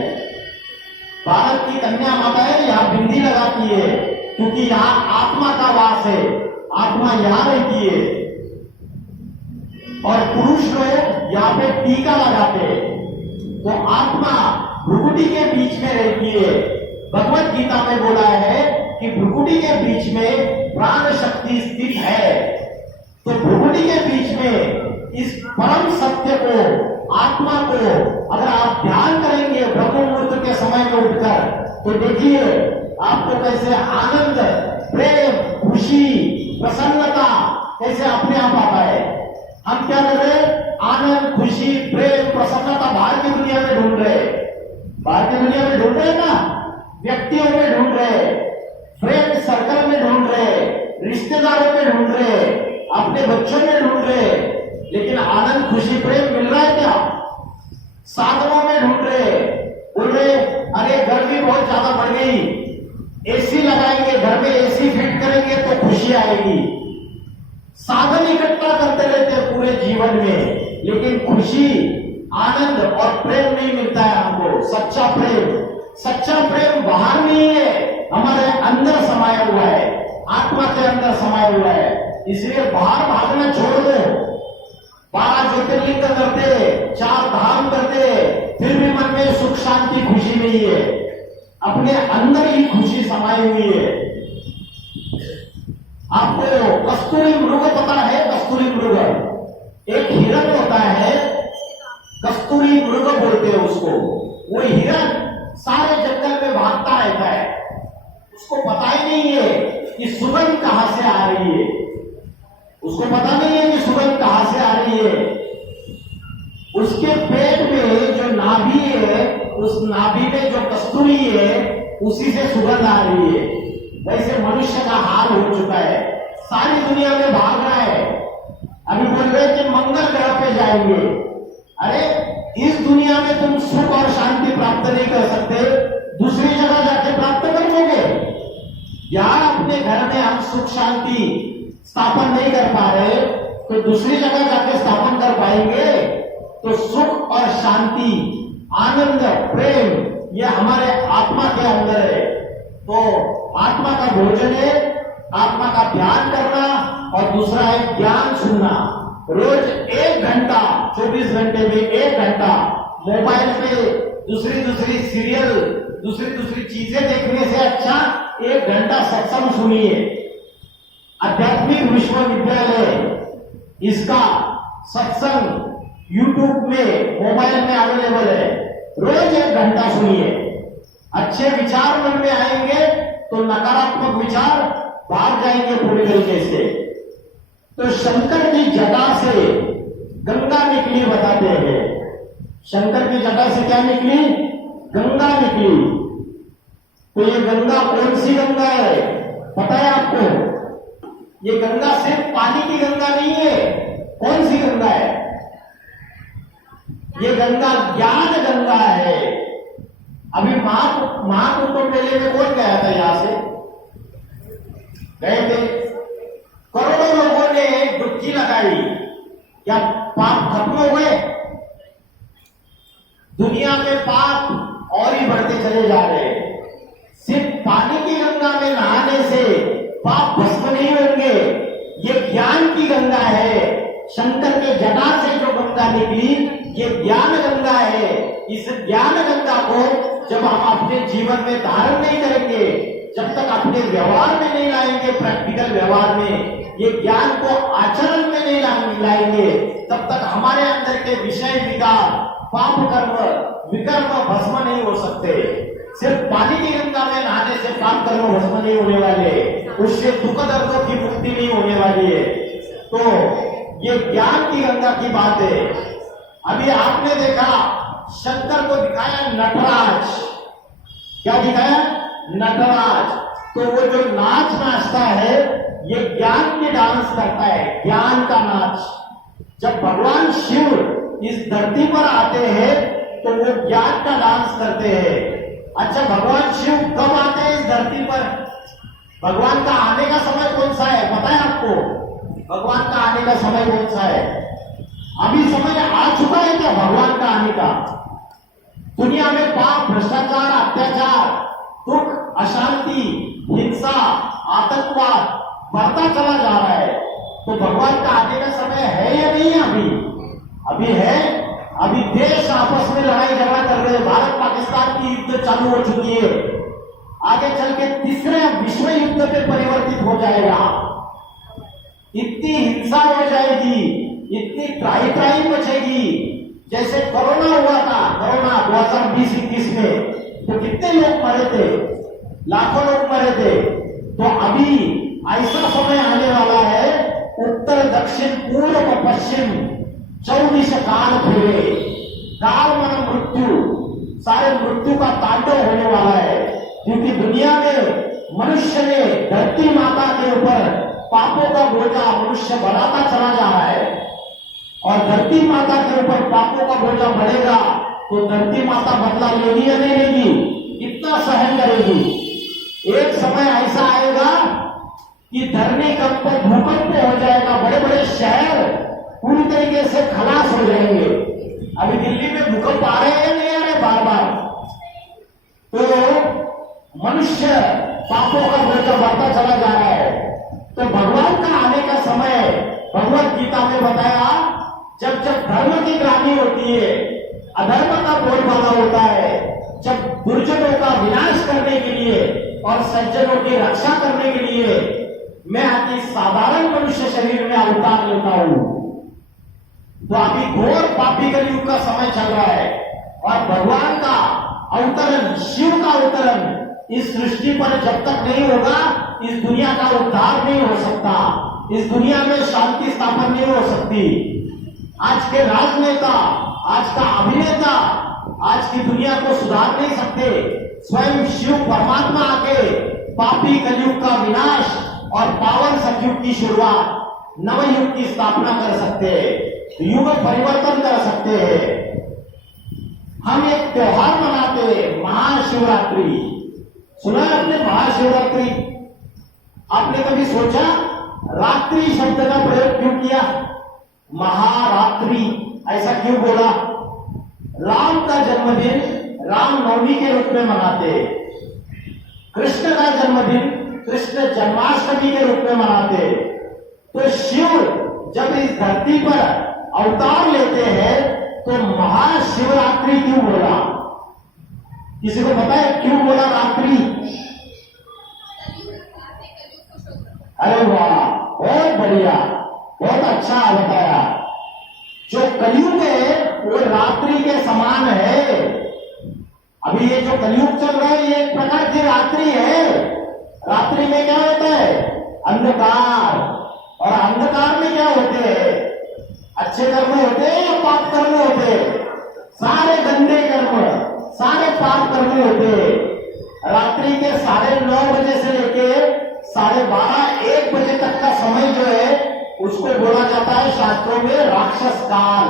भारत की कन्या माता है, यहाँ बिंदी लगाती है क्योंकि यहाँ आत्मा का वास है, आत्मा यहाँ रहती है। और पुरुष लोग यहाँ पे टीका लगाते हैं, तो आत्मा भ्रुकुटी के बीच में रहती है। भगवत गीता में बोला है कि भ्रुकुटी के बीच में प्राण शक्ति स्थित है। तो भ्रुकुटी के बीच में इस परम सत्य को, आत्मा को अगर आप ध्यान करेंगे ब्रह्म मुहूर्त के समय में उठकर, तो देखिए आपको कैसे आनंद, प्रेम, खुशी, प्रसन्नता कैसे अपने आप आता है। हम क्या कर रहे हैं? आनंद, खुशी, प्रेम, प्रसन्नता बाहर की दुनिया में ढूंढ रहे हैं, बाहर की दुनिया में ढूंढ रहे हैं ना, व्यक्तियों में ढूंढ रहे, फ्रेंड सर्कल में ढूंढ रहे, रिश्तेदारों में ढूंढ रहे, अपने बच्चों में ढूंढ रहे, लेकिन आनंद, खुशी, प्रेम मिल रहा है क्या? साधनों में ढूंढ रहे, बोल रहे अरे गर्मी बहुत ज्यादा बढ़ गई, एसी लगाएंगे, घर में एसी फिट करेंगे तो खुशी आएगी। साधन इकट्ठा करते रहते हैं पूरे जीवन में, लेकिन खुशी, आनंद और प्रेम नहीं मिलता है हमको। सच्चा प्रेम बाहर नहीं है, हमारे अंदर समाया हुआ है, आत्मा के अंदर समाया हुआ है। इसलिए बाहर भागना छोड़ दो। 12 ज्योतिर्लिंग करते, 4 धाम करते, फिर भी मन में सुख शांति खुशी नहीं है, अपने अंदर ही खुशी समाई हुई है। आपको कस्तूरी मृग पता है? कस्तूरी मृग एक हिरण होता है, कस्तूरी मृग बोलते हैं उसको। वो हिरण सारे जंगल में भागता रहता है, उसको पता ही नहीं है कि सुगंध कहां से आ रही है, उसको पता नहीं है कि सुगंध कहां से आ रही है। उसके पेट में जो नाभि है, उस नाभि में जो कस्तूरी है, उसी से सुगंध आ रही है। वैसे मनुष्य का हाल हो चुका है, सारी दुनिया में भाग रहा है। अभी बोल रहे कि मंगल ग्रह पे जाएंगे। अरे इस दुनिया में तुम सुख और शांति प्राप्त नहीं कर सकते, दूसरी जगह जाके प्राप्त कर लोगे। यार अपने घर में हम सुख शांति स्थापन नहीं कर पा रहे, तो दूसरी जगह जाके स्थापन कर पाएंगे। तो सुख और शांति, आनंद, प्रेम ये हमारे आत्मा के अंदर है। तो आत्मा का भोजन है आत्मा का ध्यान करना, और दूसरा है ज्ञान सुनना। रोज 1 घंटा, 24 घंटे में 1 घंटा मोबाइल पे दूसरी सीरियल, दूसरी चीजें देखने से अच्छा 1 घंटा सत्संग सुनिए। आध्यात्मिक विश्वविद्यालय इसका सत्संग YouTube में, मोबाइल में अवेलेबल है। रोज 1 घंटा सुनिए। अच्छे विचार मन में आएंगे तो नकारात्मक विचार भाग जाएंगे पूरी तरीके से। तो शंकर की जटा से गंगा निकली बताते हैं। शंकर की जटा से क्या निकली? गंगा निकली। तो ये गंगा कौन सी गंगा है पता है आपको? ये गंगा सिर्फ पानी की गंगा नहीं है। कौन सी गंगा है? ये गंगा ज्ञान गंगा है। अभी महाकुंभ मेले में कौन गया था? यहां से गए थे, करोड़ों लोगों ने डुबकी लगाई। क्या पाप खत्म हो गए? दुनिया में पाप और ही बढ़ते चले जा रहे हैं। सिर्फ पानी की गंगा में नहाने से पाप भस्म नहीं होंगे। ये ज्ञान की गंगा है। शंकर के जटा से जो गंगा निकली ये ज्ञान गंगा है। इस ज्ञान गंगा को जब हम अपने जीवन में धारण नहीं करेंगे, जब तक अपने व्यवहार में नहीं लाएंगे, प्रैक्टिकल व्यवहार में ये ज्ञान को आचरण में नहीं लाएंगे, तब तक हमारे अंदर के विषय विकार, पाप कर्म, विकर्म भस्म नहीं हो सकते। सिर्फ पानी की गंगा में नहाने से पाप कर्म भस्म नहीं होने वाले, उससे दुख दर्दों की मुक्ति नहीं होने वाली है। तो ये ज्ञान की गंगा की बात है। अभी आपने देखा शंकर को दिखाया नटराज। क्या दिखाया? नटराज। तो वो जो नाच नाचता है ये ज्ञान की डांस करता है, ज्ञान का नाच। जब भगवान शिव इस धरती पर आते हैं तो वो ज्ञान का डांस करते हैं। अच्छा, भगवान शिव कब आते हैं इस धरती पर? भगवान का आने का समय कौन सा है पता है आपको? भगवान का आने का समय कौन सा है? अभी समय आ चुका है क्या भगवान का आने का? दुनिया में पाप, भ्रष्टाचार, अत्याचार, दुख, अशांति, हिंसा, आतंकवाद बढ़ता चला जा रहा है। तो भगवान का आने का समय है या नहीं? अभी है। अभी देश आपस में लड़ाई झगड़ा कर रहे हैं। भारत पाकिस्तान की युद्ध चालू हो चुकी है, आगे चल के तीसरे विश्व युद्ध में परिवर्तित हो जाएगा। इतनी हिंसा हो जाएगी, इतनी त्राही मचेगी। जैसे कोरोना हुआ था, कोरोना 2020-21 में, तो कितने लोग मरे थे? लाखों लोग मरे थे। तो अभी ऐसा समय आने वाला है, उत्तर दक्षिण पूर्व पश्चिम 24 काल फिरे। काल मन मृत्यु, सारे मृत्यु का तांडव होने वाला है। क्योंकि दुनिया में मनुष्य ने धरती माता के ऊपर पापों का बोझा मनुष्य बढ़ाता चला जा रहा है, और धरती माता के ऊपर पापों का बोझा बढ़ेगा तो धरती माता बदला लेगी या नहीं लेगी? कितना सहन करेगी? एक समय ऐसा आएगा कि धरनी कंप, भूकंप हो जाएगा, बड़े बड़े शहर पूरी तरीके से खलास हो जाएंगे। अभी दिल्ली में भूकंप आ रहे हैं नहीं आ रहे बार बार? तो मनुष्य पापों का बोझा बढ़ता चला जा रहा है। तो भगवान का आने का समय भगवत गीता में बताया, जब जब धर्म की ग्लानि होती है, अधर्म का बोलबाला होता है, जब दुर्जनों का विनाश करने के लिए और सज्जनों की रक्षा करने के लिए मैं अति साधारण मनुष्य शरीर में अवतार लेता हूं। तो अभी घोर पापी कलयुग का समय चल रहा है, और भगवान का अवतरण, शिव का अवतरण इस सृष्टि पर जब तक नहीं होगा, इस दुनिया का उद्धार नहीं हो सकता, इस दुनिया में शांति स्थापन नहीं हो सकती। आज के राजनेता, आज का अभिनेता आज की दुनिया को सुधार नहीं सकते। स्वयं शिव परमात्मा आके पापी कलयुग का विनाश और पावन सतयुग की शुरुआत, नवयुग की स्थापना कर सकते हैं, युग परिवर्तन कर सकते हैं। हम एक त्योहार मनाते हैं, महाशिवरात्रि। सुना है आपने महाशिवरात्रि? आपने कभी सोचा रात्रि शब्द का प्रयोग क्यों किया? महारात्रि ऐसा क्यों बोला? राम का जन्मदिन रामनवमी के रूप में मनाते, कृष्ण का जन्मदिन कृष्ण जन्माष्टमी के रूप में मनाते। तो शिव जब इस धरती पर अवतार लेते हैं तो महाशिवरात्रि क्यों बोला? किसी को पता है क्यों बोला रात्रि? अरे वाह, बहुत बढ़िया, बहुत अच्छा बताया। जो कलयुग है वो रात्रि के समान है। अभी ये जो कलयुग चल रहा है ये एक प्रकार की रात्रि है। रात्रि में क्या होता है? अंधकार। और अंधकार में क्या होते हैं? अच्छे कर्म होते हैं या पाप कर्म होते हैं? सारे गंदे कर्म, सारे पाप कर्म होते हैं। रात्रि के 9:30 बजे से लेके 12:30-1 बजे तक का समय जो है उसको बोला जाता है शास्त्रों में राक्षस काल।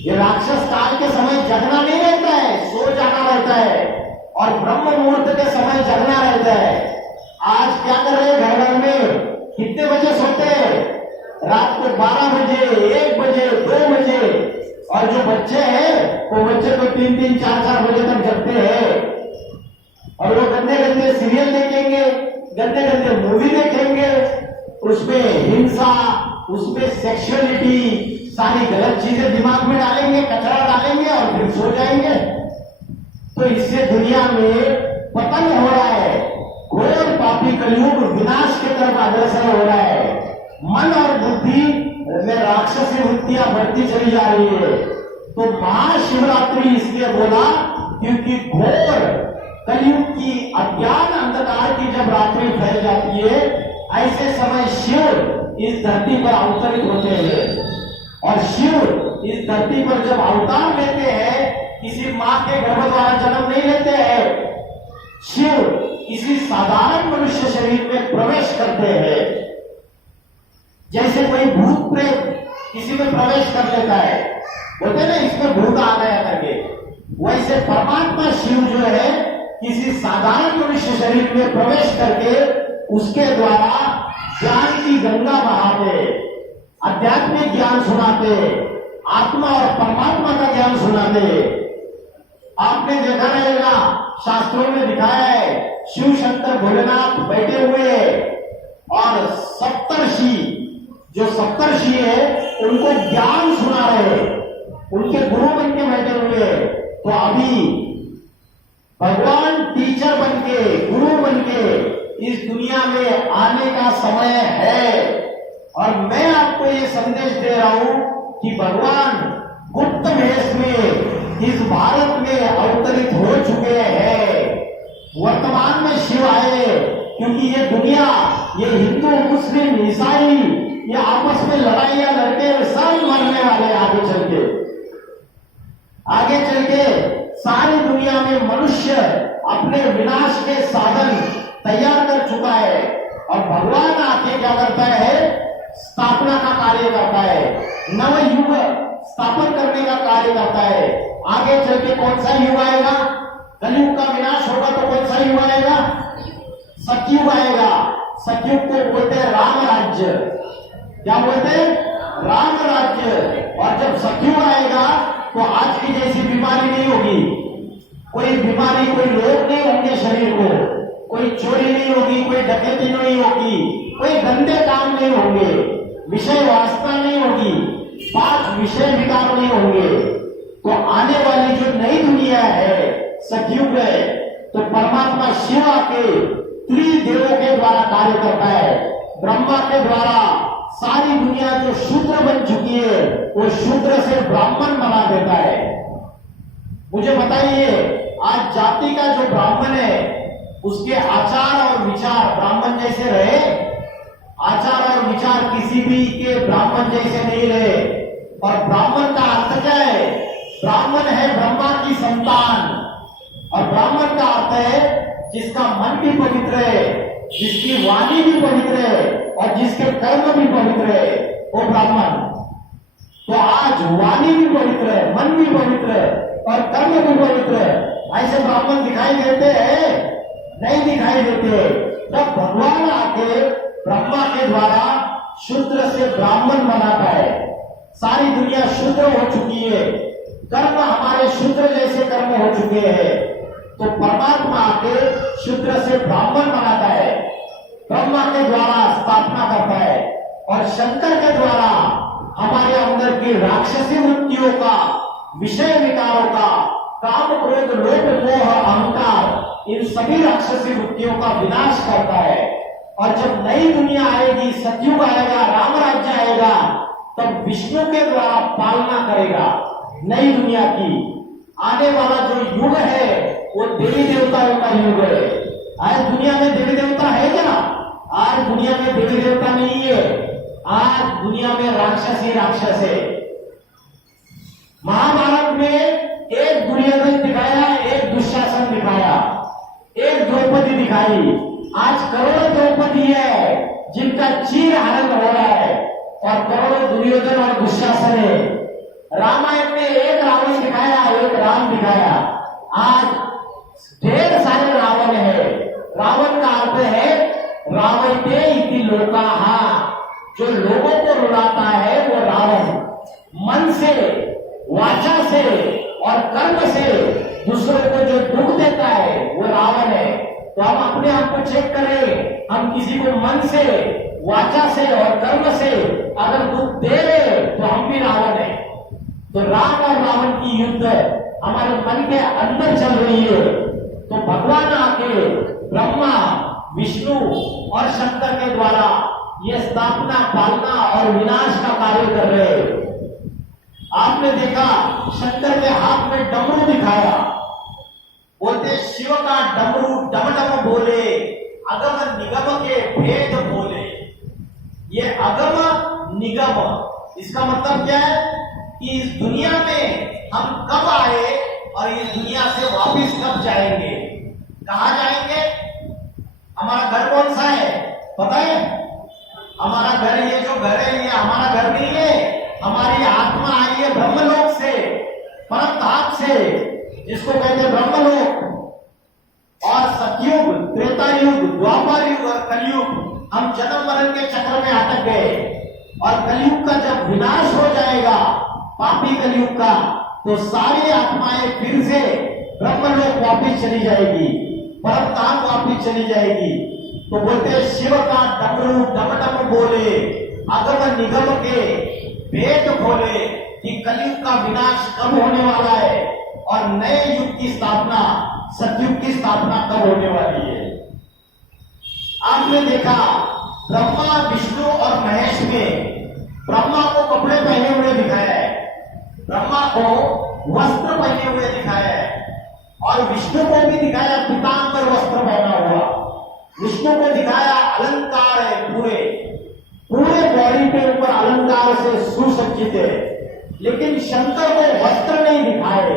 ये राक्षस काल के समय जगना नहीं रहता है, सो जाना रहता है, और ब्रह्म मुहूर्त के समय जगना रहता है। आज क्या कर रहे हैं घर घर में? कितने बजे सोते हैं? रात को 12 बजे, 1 बजे, 2 बजे। और जो बच्चे हैं वो बच्चे तो 3-3, 4-4 बजे तक जगते हैं, और वो गंदे गंदे सीरियल देखेंगे, गंदे गंदे मूवी देखेंगे, उसमें हिंसा, उसमें सेक्सुअलिटी, सारी गलत चीजें दिमाग में डालेंगे, कचरा डालेंगे और फिर सो जाएंगे। तो इससे दुनिया में पतन हो रहा है, घोर पापी कलयुग विनाश की तरफ अग्रसर हो रहा है। मन और बुद्धि में राक्षसी वृत्तियां बढ़ती चली जा रही है। तो महाशिवरात्रि इसलिए बोला क्योंकि घोर कलयुग की अज्ञान अंधकार की जब रात्रि फैल जाती है, ऐसे समय शिव इस धरती पर अवतरित होते हैं। और शिव इस धरती पर जब अवतार लेते हैं, किसी मां के गर्भ द्वारा जन्म नहीं लेते हैं, शिव किसी साधारण मनुष्य शरीर में प्रवेश करते हैं। जैसे कोई भूत प्रेत किसी में प्रवेश कर लेता है, बोलते ना इसमें भूत आ गया करके, वैसे परमात्मा शिव जो है किसी साधारण मनुष्य शरीर में प्रवेश करके उसके द्वारा ज्ञान की गंगा बहाते, आध्यात्मिक ज्ञान सुनाते, आत्मा और परमात्मा का ज्ञान सुनाते। आपने देखा रहेगा, शास्त्रों में दिखाया है, शिव शंकर भोलेनाथ बैठे हुए और सप्तर्षि, जो सप्तर्षि है उनको ज्ञान सुना रहे, उनके गुरु बन के बैठे हुए। तो अभी भगवान टीचर बन के, गुरु बन के इस दुनिया में आने का समय है। और मैं आपको ये संदेश दे रहा हूं कि भगवान गुप्त वेश में इस भारत में अवतरित हो चुके हैं। वर्तमान में शिव आए, क्योंकि ये दुनिया, ये हिंदू मुस्लिम ईसाई, ये आपस में लड़ाइयां लड़के सब मरने वाले। आगे चल के सारी दुनिया में मनुष्य अपने विनाश के साधन तैयार कर चुका है, और भगवान आके क्या करता है, स्थापना का कार्य करता है, नव युग स्थापन करने का कार्य करता है। आगे चल के कौन सा युग आएगा? कलयुग का विनाश होगा तो कौन सा युग आएगा? सतयुग आएगा। सतयुग को बोलते हैं राम राज्य। क्या बोलते हैं? राम राज्य। और जब सतयुग आएगा तो आज की जैसी बीमारी नहीं होगी, कोई बीमारी, कोई रोग नहीं होंगे शरीर को, कोई चोरी नहीं होगी, कोई डकैती नहीं होगी, कोई गंदे काम नहीं होंगे, विषय वासना नहीं होगी, 5 विषय विकार नहीं होंगे। तो आने वाली जो नई दुनिया है, सतयुग है, तो परमात्मा शिव आके त्रिदेवों के द्वारा कार्य करता है। ब्रह्मा के द्वारा सारी दुनिया जो शूद्र बन चुकी है, वो शूद्र से ब्राह्मण बना देता है। मुझे बताइए, आज जाति का जो ब्राह्मण है, उसके आचार और विचार ब्राह्मण जैसे रहे? आचार और विचार किसी भी के ब्राह्मण जैसे नहीं रहे। और ब्राह्मण का अर्थ क्या है? ब्राह्मण है ब्रह्मा की संतान। और ब्राह्मण का अर्थ है जिसका मन भी पवित्र है, जिसकी वाणी भी पवित्र है, और जिसके कर्म भी पवित्र है, वो ब्राह्मण। तो आज वाणी भी पवित्र है, मन भी पवित्र है, और कर्म भी पवित्र है। ऐसे ब्राह्मण दिखाई देते हैं? नहीं दिखाई देते। जब भगवान आके ब्रह्मा के द्वारा शूद्र से ब्राह्मण बनाता है, सारी दुनिया शूद्र हो चुकी है, कर्म हमारे शूद्र जैसे कर्म हो चुके हैं, तो परमात्मा आके शूद्र से ब्राह्मण बनाता है, ब्रह्मा के द्वारा स्थापना करता है, और शंकर के द्वारा हमारे अंदर की राक्षसी वृत्तियों का, विषय विकारों का, काम क्रोध लोभ मोह अहंकार, इन सभी राक्षसी वृत्तियों का विनाश करता है। और जब नई दुनिया आएगी, सतयुग आएगा, राम राज्य आएगा, तब विष्णु के द्वारा पालना करेगा नई दुनिया की। आने वाला जो युग है वो देवी देवताओं का युग है। आज दुनिया में देवी देवता है क्या? आज दुनिया में देवी देवता नहीं है। आज दुनिया में राक्षस ही राक्षस है। महाभारत में एक दुर्योधन दिखाया, एक दुशासन दिखाया, एक द्रौपदी दिखाई। आज करोड़ों द्रौपदी है जिनका चीर हरण हो रहा है, और करोड़ों दुर्योधन और दुशासन है। रामायण में एक रावण दिखाया, एक राम दिखाया। आज ढेर सारे रावण है। रावण का अर्थ है रावणते इति लोकाः, जो लोगों को रुलाता है वो रावण। मन से, वाचा से और कर्म से दूसरों को जो दुख देता है वो रावण है। तो हम अपने आप को चेक करें, हम किसी को मन से, वाचा से और कर्म से अगर दुख दे रहे तो हम भी रावण है। तो राम और रावण की युद्ध हमारे मन के अंदर चल रही है। तो भगवान आके ब्रह्मा, विष्णु और शंकर के द्वारा ये स्थापना, पालना और विनाश का कार्य कर रहे हैं। आपने देखा शंकर के हाथ में डमरू दिखाया, बोलते शिव का डमरू डम डम बोले, अगम निगम के भेद बोले। ये अगम निगम, इसका मतलब क्या है कि इस दुनिया में हम कब आए और इस दुनिया से वापस कब जाएंगे, कहां जाएंगे। हमारा घर कौन सा है पता है? हमारा घर, ये जो घर है ये हमारा घर नहीं है। हमारी आत्मा आई है ब्रह्मलोक से, परम धाम से, जिसको कहते हैं ब्रह्मलोक। और सतयुग, त्रेता युग, द्वापर युग और कलयुग, हम जन्म मरण के चक्र में अटक गए। और कलयुग का जब विनाश हो जाएगा पापी कलयुग का, तो सारी आत्माएं फिर से ब्रह्मलोक वापिस चली जाएगी, परम धाम वापिस चली जाएगी। तो बोलते शिव का डमरू डम डम बोले, अगम निगम के भेद खोले कि कलयुग का विनाश कब होने वाला है और नए युग की स्थापना, सतयुग की स्थापना कब होने वाली है। आपने देखा ब्रह्मा विष्णु और महेश में ब्रह्मा को कपड़े पहने हुए दिखाया है, ब्रह्मा को वस्त्र पहने हुए दिखाया है, और विष्णु को भी दिखाया पीतांबर वस्त्र पहना हुआ। विष्णु को दिखाया अलंकार है, पूरे बॉडी के ऊपर अलंकार से सुसज्जित है। लेकिन शंकर को वस्त्र नहीं दिखाए,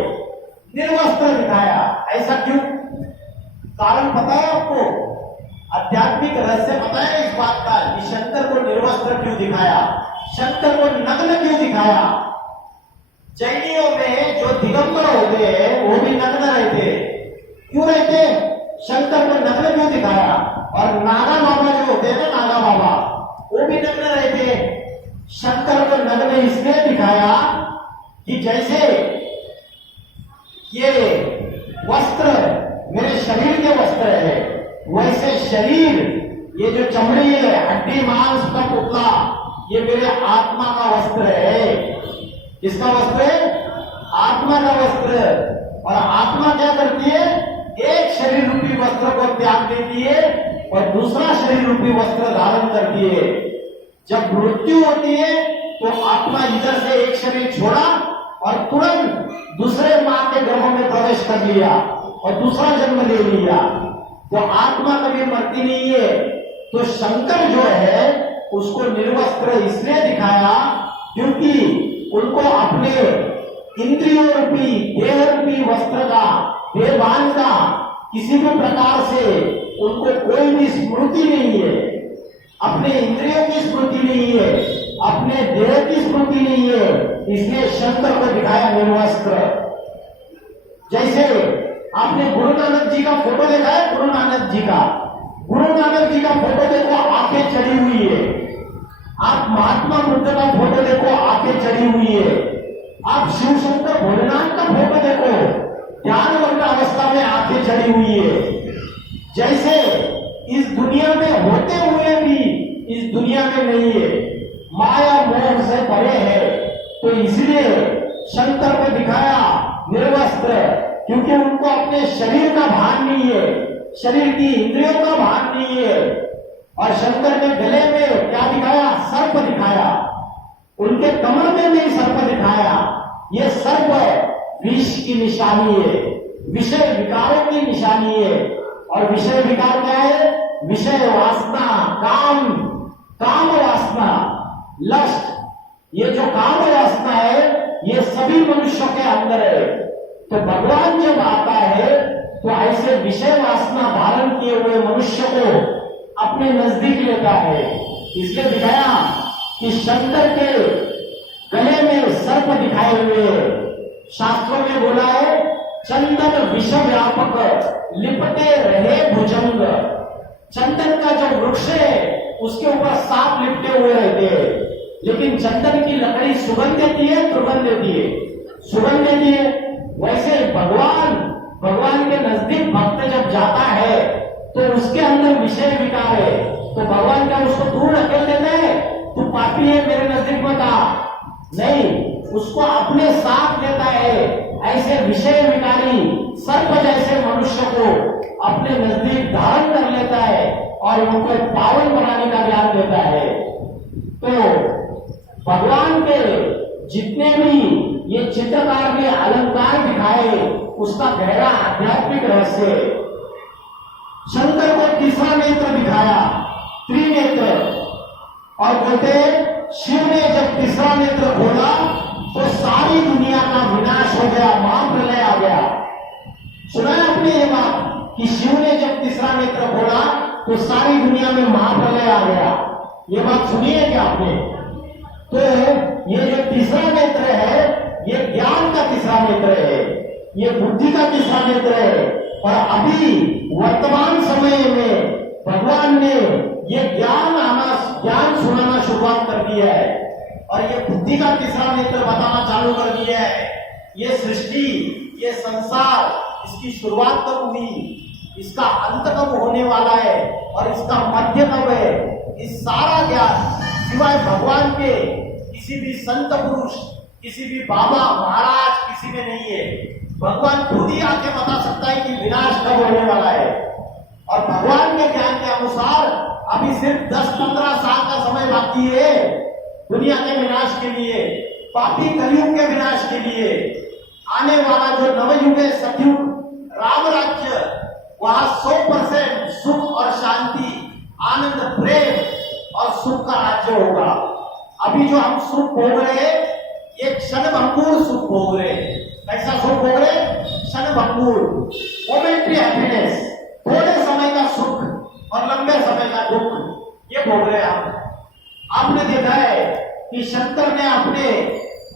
निर्वस्त्र दिखाया। ऐसा क्यों? कारण पता है आपको? आध्यात्मिक रहस्य पता है इस बात का कि शंकर को निर्वस्त्र क्यों दिखाया, शंकर को नग्न क्यों दिखाया? जैनियों में जो दिगंबर होते हैं वो भी नग्न रहते, क्यों रहते? शंकर को नग्न क्यों दिखाया? और नागा बाबा जो होते हैं ना, नागा बाबा, वो भी नग्न रहते। शंकर को नग्न इसलिए दिखाया कि जैसे ये वस्त्र मेरे शरीर के वस्त्र है, वैसे शरीर, ये जो चमड़ी है, हड्डी मांस का पुतला, ये मेरे आत्मा का वस्त्र है। किसका वस्त्र है? आत्मा का वस्त्र। और आत्मा क्या करती है? एक शरीर रूपी वस्त्र को त्याग देती है और दूसरा शरीर रूपी वस्त्र धारण करती है। जब मृत्यु होती है तो आत्मा इधर से एक शरीर छोड़ा और तुरंत दूसरे मां के गर्भ में प्रवेश कर लिया और दूसरा जन्म ले लिया। तो आत्मा कभी मरती नहीं है। तो शंकर जो है उसको निर्वस्त्र इसलिए दिखाया क्योंकि उनको अपने इंद्रियों रूपी, देह रूपी वस्त्र का, देहभान का किसी भी प्रकार से उनको कोई भी स्मृति नहीं है, अपने इंद्रियों की स्मृति नहीं है, अपने देह की स्मृति नहीं है, इसलिए शंकर को दिखाया निर्वस्त्र। जैसे आपने गुरु नानक जी का फोटो देखा है? गुरु नानक जी का फोटो देखो, आंखें चढ़ी हुई है। आप महात्मा बुद्ध का फोटो देखो, आंखें चढ़ी हुई है। आप शिव शंकर भोलेनाथ का फोटो देखो, ध्यानवर्ण अवस्था में आंखें चढ़ी हुई है। जैसे इस दुनिया में होते हुए भी इस दुनिया में नहीं है, माया मोह से परे है। तो इसलिए शंकर को दिखाया निर्वस्त्र, क्योंकि उनको अपने शरीर का भान नहीं है, शरीर की इंद्रियों का भान नहीं है। और शंकर ने गले में क्या दिखाया? सर्प दिखाया। उनके कमर में नहीं सर्प दिखाया। ये सर्प विष की निशानी है, विषय विकारों की निशानी है। और विषय विकार क्या है? विषय वासना, काम वासना, लस्ट। ये जो काम वासना है ये सभी मनुष्यों के अंदर है। तो भगवान जब आता है तो ऐसे विषय वासना धारण किए हुए मनुष्य को अपने नजदीक लेता है। इसलिए दिखाया कि शंकर के गले में सर्प दिखाए हुए। शास्त्रों में बोला है चंदन विष व्यापक लिपटे रहे भुजंग। चंदन का जो वृक्ष है उसके ऊपर सांप लिपटे हुए रहते हैं, लेकिन चंदन की लकड़ी सुगंध देती है, दुर्गंध देती है, सुगंध देती है। वैसे भगवान के नजदीक भक्त जब जाता है तो उसके अंदर विषय विकार है, तो भगवान क्या उसको दूर रखेल देते हैं? तू पापी है, मेरे नजदीक मत आ। नहीं, उसको अपने साथ लेता है। ऐसे विषय विकारी सर्प जैसे मनुष्य को अपने नजदीक धारण कर लेता है और उनको पावन बनाने का ज्ञान देता है। तो भगवान के जितने भी ये चित्रकार ने अलंकार दिखाए उसका गहरा आध्यात्मिक रहस्य है। शंकर को तीसरा नेत्र दिखाया, त्रिनेत्र। और बोलते शिव ने जब तीसरा नेत्र खोला तो सारी दुनिया का विनाश हो गया, महाप्रलय आ गया। सुना है आपने ये बात कि शिव ने जब तीसरा नेत्र खोला तो सारी दुनिया में महाप्रलय आ गया? ये बात सुनी है क्या आपने? तो ये जो तीसरा नेत्र है ये ज्ञान का तीसरा नेत्र है, ये बुद्धि का तीसरा नेत्र है। और अभी वर्तमान समय में भगवान ने ये ज्ञान सुनाना शुरुआत कर दिया है और ये बुद्धि का तीसरा नेत्र बताना चालू कर दिया है। ये सृष्टि, ये संसार, इसकी शुरुआत कब हुई, इसका अंत कब होने वाला है और इसका मध्य कब है, इस सारा ज्ञान सिवाय भगवान के किसी भी संत पुरुष, किसी भी बाबा महाराज किसी में नहीं है। भगवान खुद ही आके बता सकता है कि विनाश कब होने वाला है। और भगवान के ज्ञान के अनुसार अभी सिर्फ 10-15 साल का समय बाकी है दुनिया के विनाश के लिए, पापी कलयुग के विनाश के लिए। आने वाला जो नवयुग है, सतयुग, राम राज्य, वहां 100% सुख और शांति, आनंद, प्रेम और सुख का राज्य होगा। अभी जो हम सुख भोग रहे हैं, ये क्षणभंगुर सुख भोग रहे हैं। कैसा सुख भोग रहे हैं? क्षणभंगुर, मोमेंट्री हैप्पीनेस, थोड़े समय का सुख और लंबे समय का दुख, ये भोग रहे हैं हम। आपने देखा है कि शंकर ने अपने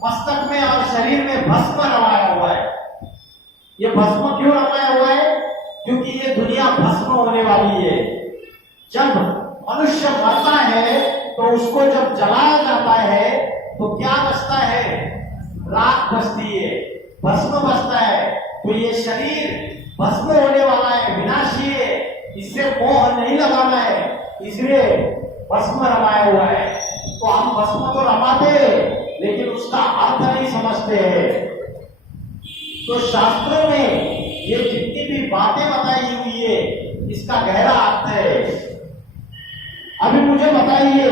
मस्तक में और शरीर में भस्म रमाया हुआ है। ये भस्म क्यों रमाया हुआ है? क्योंकि ये दुनिया भस्म होने वाली है। जब मनुष्य मरता है तो उसको जब जलाया जाता है तो क्या बचता है? राख बचती है, भस्म बचता है। तो ये शरीर भस्म होने वाला है, विनाशी है, इससे मोह नहीं लगाना है, इसलिए भस्म रमाया हुआ है। तो हम भस्म तो रमाते लेकिन उसका अर्थ नहीं समझते हैं। तो शास्त्रों में ये जितनी भी बातें बताई हुई है, इसका गहरा अर्थ है। अभी मुझे बताइए,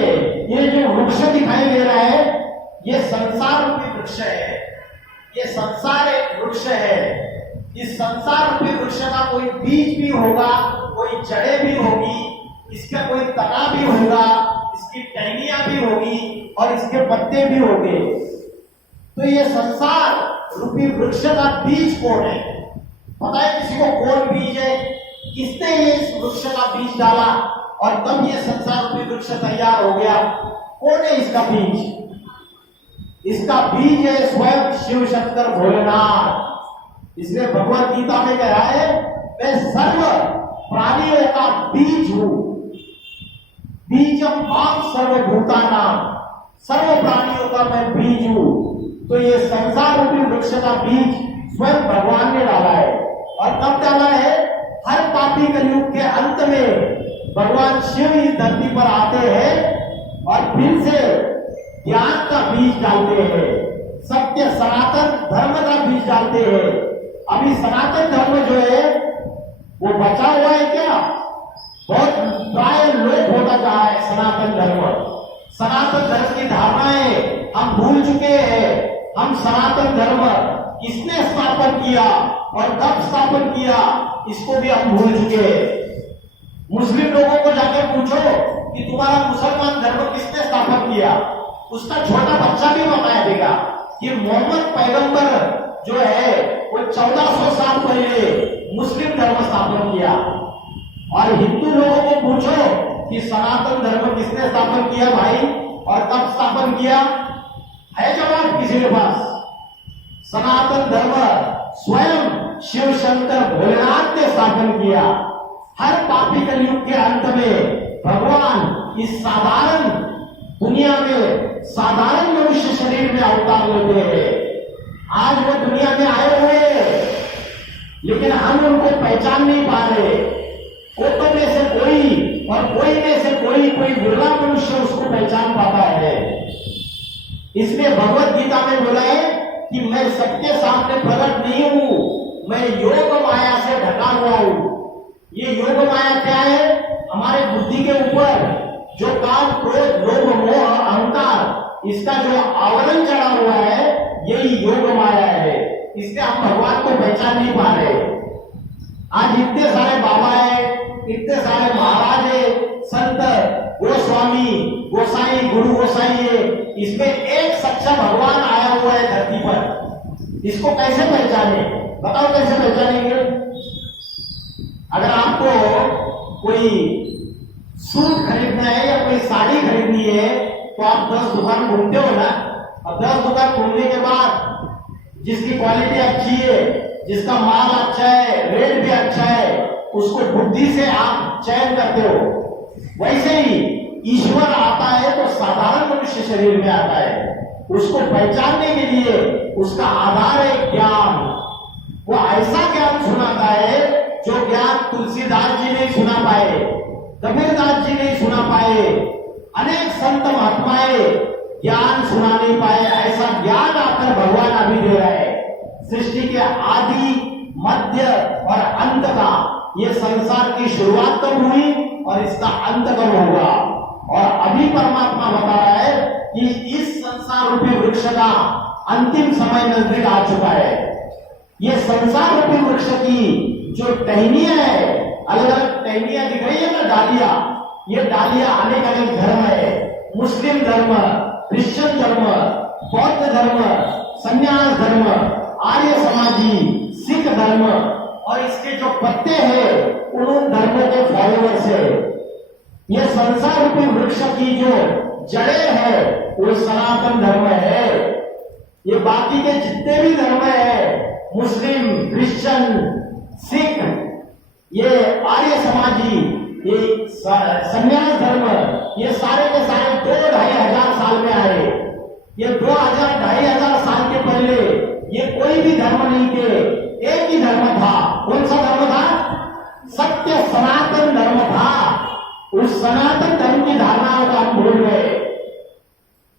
ये जो वृक्ष दिखाई दे रहा है, ये संसार रूपी वृक्ष है। ये संसार एक वृक्ष है। इस संसार रूपी वृक्ष का कोई बीज भी होगा, कोई जड़ें भी होगी, इसका कोई तना भी होगा, इसकी टहनियां भी होगी और इसके पत्ते भी होंगे। तो ये संसार रूपी वृक्ष का बीज कौन है? पता है किसी को कौन बीज है? किसने ये इस वृक्ष का बीज डाला और तब ये संसार रूपी वृक्ष तैयार हो गया? कौन है इसका बीज? इसका बीज है स्वयं शिव शंकर भोलेनाथ। इसलिए भगवत गीता में कहा है, मैं सर्व प्राणियों का बीज हूं। बीजम मां सर्वभूतानां, सर्व प्राणियों का मैं बीज हूं। तो ये संसार रूपी वृक्ष का बीज स्वयं भगवान ने डाला है। और कब डाला है? हर पापी कलयुग के अंत में भगवान शिव इस धरती पर आते हैं और फिर से ज्ञान का बीज डालते हैं, सत्य सनातन धर्म का बीज डालते हैं। अभी सनातन धर्म जो है वो बचा हुआ है क्या? बहुत प्राय लोप होता जा रहा है सनातन धर्म। सनातन धर्म की धारणाएं हम भूल चुके हैं। हम सनातन धर्म किसने स्थापन किया और कब स्थापन किया, इसको भी हम भूल चुके हैं। मुस्लिम लोगों को जाकर पूछो कि तुम्हारा मुसलमान धर्म किसने स्थापन किया, उसका छोटा बच्चा भी बताया देगा कि मोहम्मद पैगंबर जो है वो 1400 साल पहले मुस्लिम धर्म स्थापन किया। और हिंदू लोगों को पूछो कि सनातन धर्म किसने स्थापन किया भाई और कब स्थापन किया, है जवाब किसी के पास? सनातन धर्म स्वयं शिव शंकर भोलेनाथ ने स्थापन किया। हर पापी कलयुग के अंत में भगवान इस साधारण दुनिया में साधारण मनुष्य शरीर में अवतार लेते हैं। आज वो दुनिया में आए हुए हैं लेकिन हम उनको पहचान नहीं पा रहे। कोई में से कोई और कोई में से कोई विरला मनुष्य उसको पहचान पाता है। इसलिए भगवत गीता में बोला है कि मैं सबके सामने प्रकट नहीं हूं, मैं योग माया से ढका हुआ हूं। ये योग माया क्या है? हमारे बुद्धि के ऊपर जो काम, क्रोध, लोभ, मोह, अहंकार, इसका जो आवरण चढ़ा हुआ है, यही योग माया है। इसलिए हम भगवान को पहचान नहीं पा रहे। आज इतने सारे बाबा है, इतने सारे महाराज है, संत, गोस्वामी, गोसाई, गुरु गोसाई है, इसमें एक सच्चा भगवान आया हुआ है धरती पर। इसको कैसे पहचाने? बताओ कैसे पहचानेंगे? अगर आपको कोई सूट खरीदना है या कोई साड़ी खरीदनी है तो आप 10 दुकान घूमते हो ना। अब 10 दुकान घूमने के बाद जिसकी क्वालिटी अच्छी है, जिसका माल अच्छा है, रेट भी अच्छा है, उसको बुद्धि से आप चयन करते हो। वैसे ही ईश्वर आता है तो साधारण मनुष्य शरीर में आता है। उसको पहचानने के लिए उसका आधार है ज्ञान। वो ऐसा ज्ञान सुनाता है जो ज्ञान तुलसीदास जी नहीं सुना पाए, कबीरदास जी नहीं सुना पाए, अनेक संत महात्माएं ज्ञान सुना नहीं पाए। ऐसा ज्ञान आकर भगवान अभी दे रहे हैं। सृष्टि के आदि, मध्य और अंत का, ये संसार की शुरुआत कब हुई और इसका अंत कब होगा। और अभी परमात्मा बता रहा है कि इस संसार रूपी वृक्ष का अंतिम समय नजदीक आ चुका है। ये संसार रूपी वृक्ष की जो टहनियां है, अलग अलग टहनियां दिख रही है ना, डालियां, ये डालियां अनेक अनेक धर्म है। मुस्लिम धर्म, क्रिश्चियन धर्म, बौद्ध धर्म, संन्यास धर्म, आर्य समाजी, सिख धर्म, और इसके जो पत्ते हैं उन धर्मों के फॉलोअर्स है। ये संसार रूपी वृक्ष की जो जड़ें है वो सनातन धर्म है। ये बाकी के जितने भी धर्म है, मुस्लिम, क्रिश्चियन, सिख, ये आर्य समाजी, ये संन्यास धर्म, ये सारे के सारे 2-2,500 साल में आए। ये 2,000-2,500 साल के पहले ये कोई भी धर्म नहीं थे, एक ही धर्म था। कौन सा धर्म था? सत्य सनातन धर्म था। उस सनातन धर्म की धारणाओं का हम भूल गए।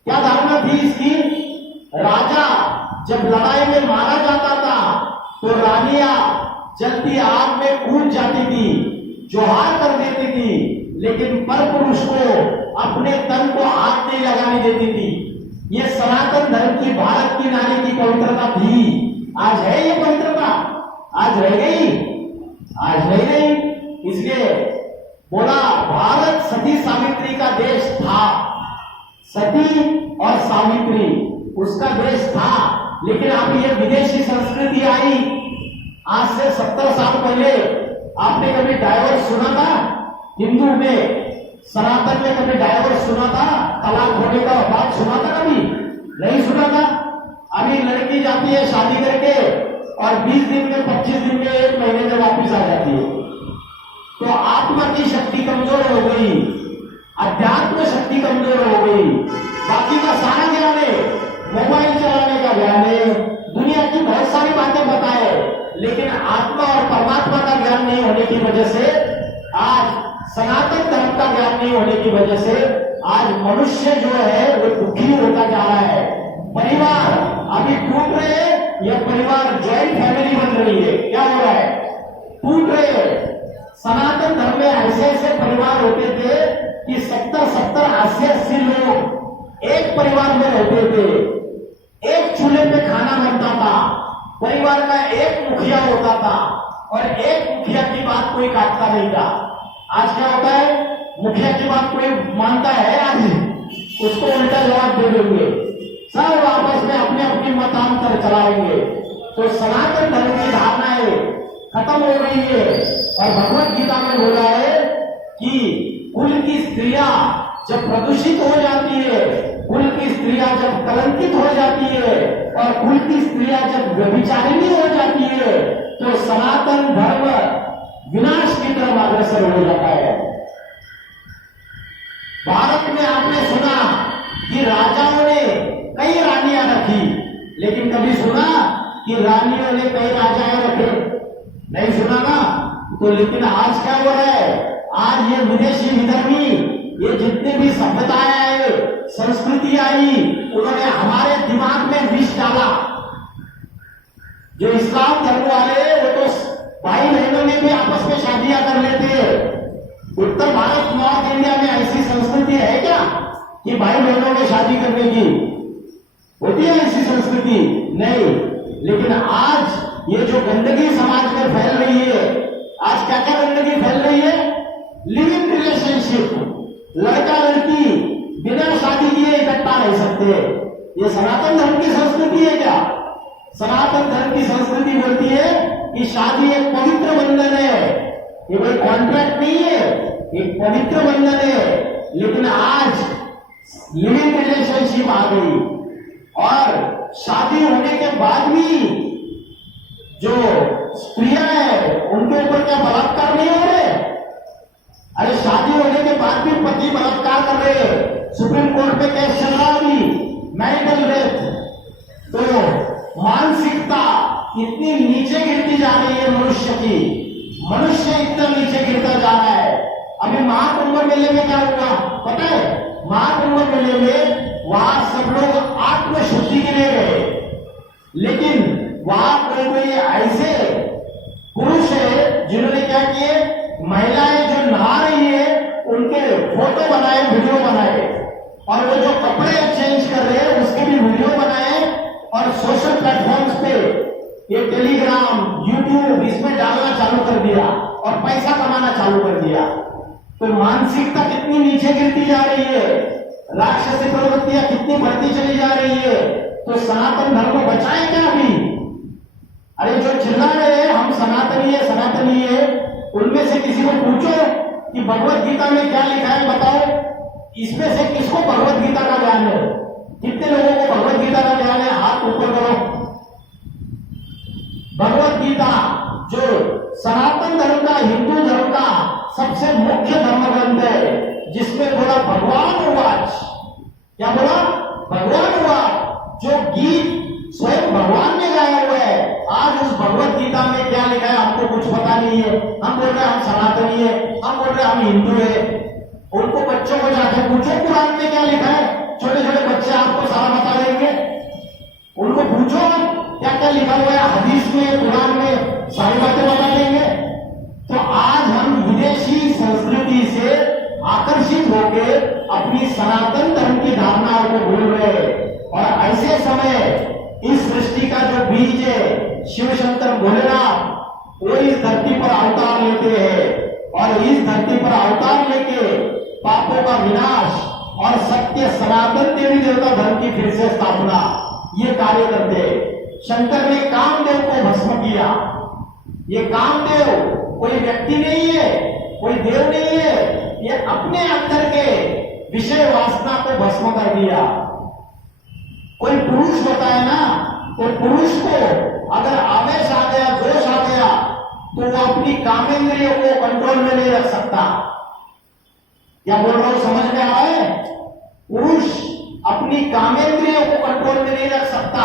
क्या धारणा थी इसकी? राजा जब लड़ाई में मारा जाता था तो रानियां जलती आग में कूद जाती थी, जोहार कर देती थी, लेकिन परपुरुष को अपने तन को आग नहीं लगाने देती थी। ये सनातन धर्म की, भारत की नारी की पवित्रता थी। आज है ये पवित्रता? आज रह गई? आज नहीं रही। इसलिए बोला भारत सती सावित्री का देश था। सती और सावित्री उसका देश था, लेकिन अब ये विदेशी संस्कृति आई। आज से 70 साल पहले आपने कभी डाइवोर्स सुना था? हिंदू में, सनातन में कभी डाइवोर्स सुना था? तलाक होने का बात सुना था? कभी नहीं सुना था। अभी लड़की जाती है शादी करके और 20 दिन में, 25 दिन में, 1 महीने में वापिस आ जाती है। तो आत्मा की शक्ति कमजोर हो गई, अध्यात्म शक्ति कमजोर हो गई। बाकी का सारा ज्ञान है, मोबाइल चलाने का ज्ञान है, दुनिया की बहुत सारी बातें बताए, लेकिन आत्मा और परमात्मा का ज्ञान नहीं होने की वजह से, आज सनातन धर्म का ज्ञान नहीं होने की वजह से आज मनुष्य जो है वो दुखी होता जा रहा है। परिवार अभी टूट रहे हैं, यह परिवार ज्वाइंट फैमिली बन रही है। क्या हो रहा है? टूट रहे हैं। सनातन धर्म में ऐसे ऐसे परिवार होते थे कि 70-70, 80-80 लोग एक परिवार में रहते थे। एक चूल्हे पे खाना बनता था, परिवार का एक मुखिया होता था और एक मुखिया की बात कोई काटता नहीं था। आज क्या होता है? मुखिया की बात कोई मानता है? आज उसको उल्टा जवाब दे देंगे, सब आपस में अपने अपनी मतांतर चलाएंगे। तो सनातन धर्म की धारणाएं खत्म हो गई है। और भगवत गीता में बोला है कि कुल की स्त्रियां जब प्रदूषित हो जाती है, कुल की स्त्रियां जब कलंकित हो जाती है और कुल की स्त्रियां जब व्यभिचारिणी हो जाती है, तो सनातन धर्म विनाश की तरफ अग्रसर हो जाता है। भारत में आपने सुना कि राजाओं ने कई रानियां रखी, लेकिन कभी सुना कि रानियों ने कई राजाएं रखे? नहीं सुना ना। तो लेकिन आज क्या हो रहा है? आज ये विदेशी विधर्मी, ये जितनी भी सभ्यताएं आई, संस्कृति आई, उन्होंने हमारे दिमाग में विष डाला। जो इस्लाम धर्म वाले वो तो भाई बहनों में भी आपस में शादियां कर लेते हैं। उत्तर भारत, नॉर्थ इंडिया में ऐसी संस्कृति है क्या कि भाई बहनों में शादी करने की होती है? ऐसी संस्कृति नहीं। लेकिन आज ये जो गंदगी समाज में फैल रही है, आज क्या क्या गंदगी फैल रही है? लिव इन रिलेशनशिप, लड़का लड़की बिना शादी किए इकट्ठा रह सकते हैं। ये सनातन धर्म की संस्कृति है क्या? सनातन धर्म की संस्कृति बोलती है कि शादी एक पवित्र बंधन है, ये कोई कॉन्ट्रैक्ट नहीं है, एक पवित्र बंधन है। लेकिन आज लिविंग रिलेशनशिप आ गई और शादी होने के बाद भी जो स्त्रियां हैं उनके ऊपर क्या बलात्कार नहीं हो रहे? अरे शादी होने के बाद की, मनुष्य इतना नीचे गिरता जा रहा है। अभी महाकुंभ मेले में क्या हुआ पता है? महाकुंभ मेले में वहां सब लोग आत्मशुद्धि के लिए गए, लेकिन वहां कोई ऐसे पुरुष है जिन्होंने क्या किए, महिलाएं जो नहा रही है उनके फोटो बनाए, वीडियो बनाए, और वो जो कपड़े चेंज कर रहे हैं उसके भी वीडियो बनाए और सोशल प्लेटफॉर्म्स पे ये टेलीग्राम, यूट्यूब इसमें डालना चालू कर दिया और पैसा कमाना चालू कर दिया। तो मानसिकता कितनी नीचे गिरती जा रही है, राक्षसी प्रवृत्तियां कितनी बढ़ती चली जा रही है। तो सनातन धर्म को बचाएं क्या अभी? अरे जो चिल्ला रहे हैं हम सनातनी है सनातनी है, उनमें से किसी को पूछो कि भगवत गीता में क्या लिखा है बताओ। इसमें से किसको भगवत गीता का ज्ञान है? कितने लोगों को भगवत गीता का ज्ञान है? हाथ ऊपर करो। भगवत गीता जो सनातन धर्म का, हिंदू धर्म का सबसे मुख्य धर्म ग्रंथ है, जिसमें बोला भगवान उवाच, क्या बोला? भगवान उवाच, जो गीत स्वयं भगवान ने गाया हुआ है। आज उस भगवत गीता में क्या लिखा है हमको कुछ पता नहीं है। हम बोल रहे हैं हम सनातनी है, हम बोल रहे हैं हम हिंदू है। उनको बच्चों को जाकर पूछो कुरान में क्या लिखा है, छोटे छोटे बच्चे आपको सारा बता देंगे। उनको पूछो क्या क्या लिखा हुआ है हदीस में, कुरान में, सारी बातें बता देंगे। तो आज हम विदेशी संस्कृति से आकर्षित होकर अपनी सनातन धर्म की धारणाओं को भूल रहे हैं। और ऐसे समय इस सृष्टि का जो बीज है शिव शंकर भोलेनाथ, वो इस धरती पर अवतार लेते हैं और इस धरती पर अवतार लेके पापों का विनाश और सत्य सनातन देवी देवता धर्म की फिर से स्थापना ये कार्य करते हैं। शंकर ने कामदेव को भस्म किया। ये कामदेव कोई व्यक्ति नहीं है, कोई देव नहीं है, ये अपने अंदर के विषय वासना को भस्म कर दिया। कोई पुरुष होता है ना, तो पुरुष को अगर आवेश आ गया, जोश आ गया, तो वो अपनी कामेंद्रियों को कंट्रोल में नहीं रख सकता। क्या बोल रहा हूं, समझ में आ रहा है? पुरुष अपनी कामेंद्रियों को कंट्रोल में नहीं रख सकता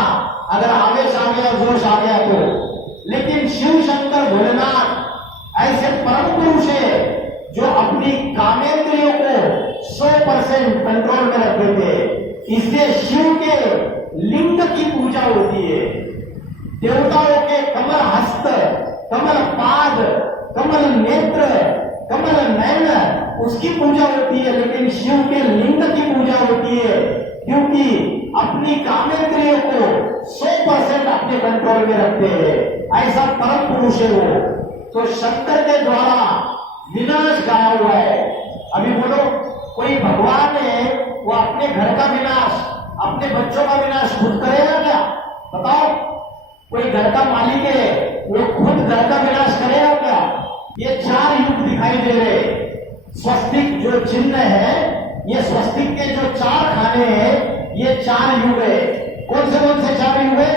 अगर आवेश आ गया, जोश आ गया तो। लेकिन शिव शंकर भोलेनाथ ऐसे परम पुरुष है जो अपनी कामेंद्रियों को 100% कंट्रोल में रख देते हैं। इससे शिव के लिंग की पूजा होती है। देवताओं के कमल हस्त, कमल पाद, कमल नेत्र, कमल नयन, उसकी पूजा होती है। लेकिन शिव के लिंग की पूजा होती है, क्योंकि अपनी कामेंद्रियों को 100% अपने कंट्रोल में रखते हैं। ऐसा परम पुरुष है वो। तो शंकर के द्वारा विनाश गाया हुआ है। अभी बोलो कोई भगवान है वो अपने घर का विनाश, अपने बच्चों का विनाश खुद करेगा क्या? बताओ। कोई घर का मालिक है वो खुद घर का विनाश करेगा क्या? ये 4 युग दिखाई दे रहे। स्वस्तिक जो चिन्ह है, ये स्वस्तिक के जो 4 खाने हैं, ये 4 युग है। कौन से 4 युग है?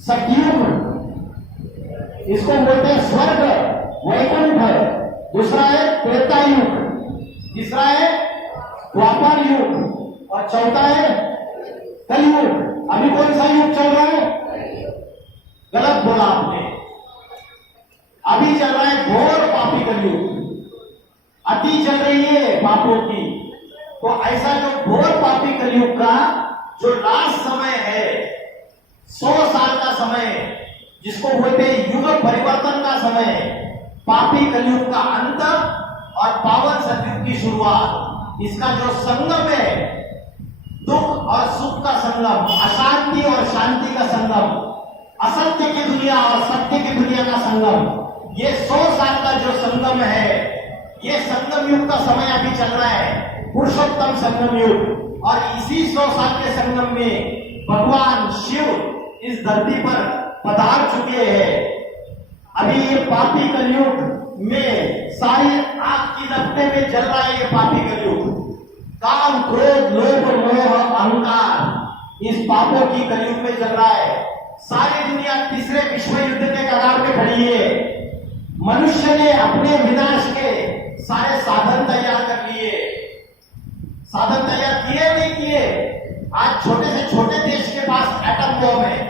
सतयुग, इसको बोलते हैं स्वर्ग, वैकुंठ। दूसरा है त्रेतायुग, तीसरा है द्वापर युग और चौथा है कलयुग। अभी कौन सा युग चल रहा है? गलत बोला आपने। अभी चल रहा है घोर पापी कलयुग, अति चल रही है पापों की। तो ऐसा जो घोर पापी कलयुग का जो लास्ट समय है, 100 साल का समय, जिसको बोलते हैं युग परिवर्तन का समय, पापी कलयुग का अंत और पावन सतयुग की शुरुआत, इसका जो संगम है, दुख और सुख का संगम, अशांति और शांति का संगम, असत्य की दुनिया और सत्य की दुनिया का संगम, ये 100 साल का जो संगम है, ये संगम युग का समय अभी चल रहा है, पुरुषोत्तम संगम युग। और इसी 100 साल के संगम में भगवान शिव इस धरती पर पधार चुके हैं। अभी ये पापी कलयुग में सारी आग की लपटे में जल रहा है। ये पापी कलयुग, काम, क्रोध, लोभ, मोह, अहंकार, इस पापों की कलयुग में चल रहा है। सारी दुनिया तीसरे विश्व युद्ध के कगार में खड़ी है। मनुष्य ने अपने विनाश के सारे साधन तैयार कर लिए। साधन तैयार किए नहीं किए? आज छोटे से छोटे देश के पास एटम बम है,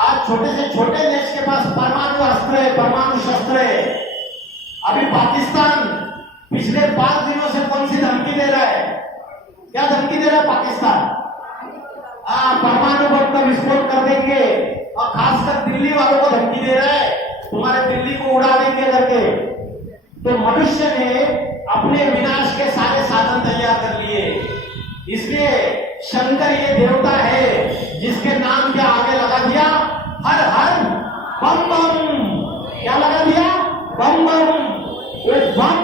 आज छोटे से छोटे देश के पास परमाणु अस्त्र है। में परमाणु शस्त्र है। अभी पाकिस्तान पिछले 5 दिनों से कौन सी धमकी दे रहा है? क्या धमकी दे रहा है पाकिस्तान? परमाणु बम का विस्फोट कर देंगे, और खासकर दिल्ली वालों को धमकी दे रहा है, तुम्हारे दिल्ली को उड़ा देंगे करके। तो मनुष्य ने अपने विनाश के सारे साधन तैयार कर लिए। इसलिए शंकर ये देवता है जिसके नाम के आगे लगा दिया हर हर बम बम। क्या लगा दिया? बम बम। वो बम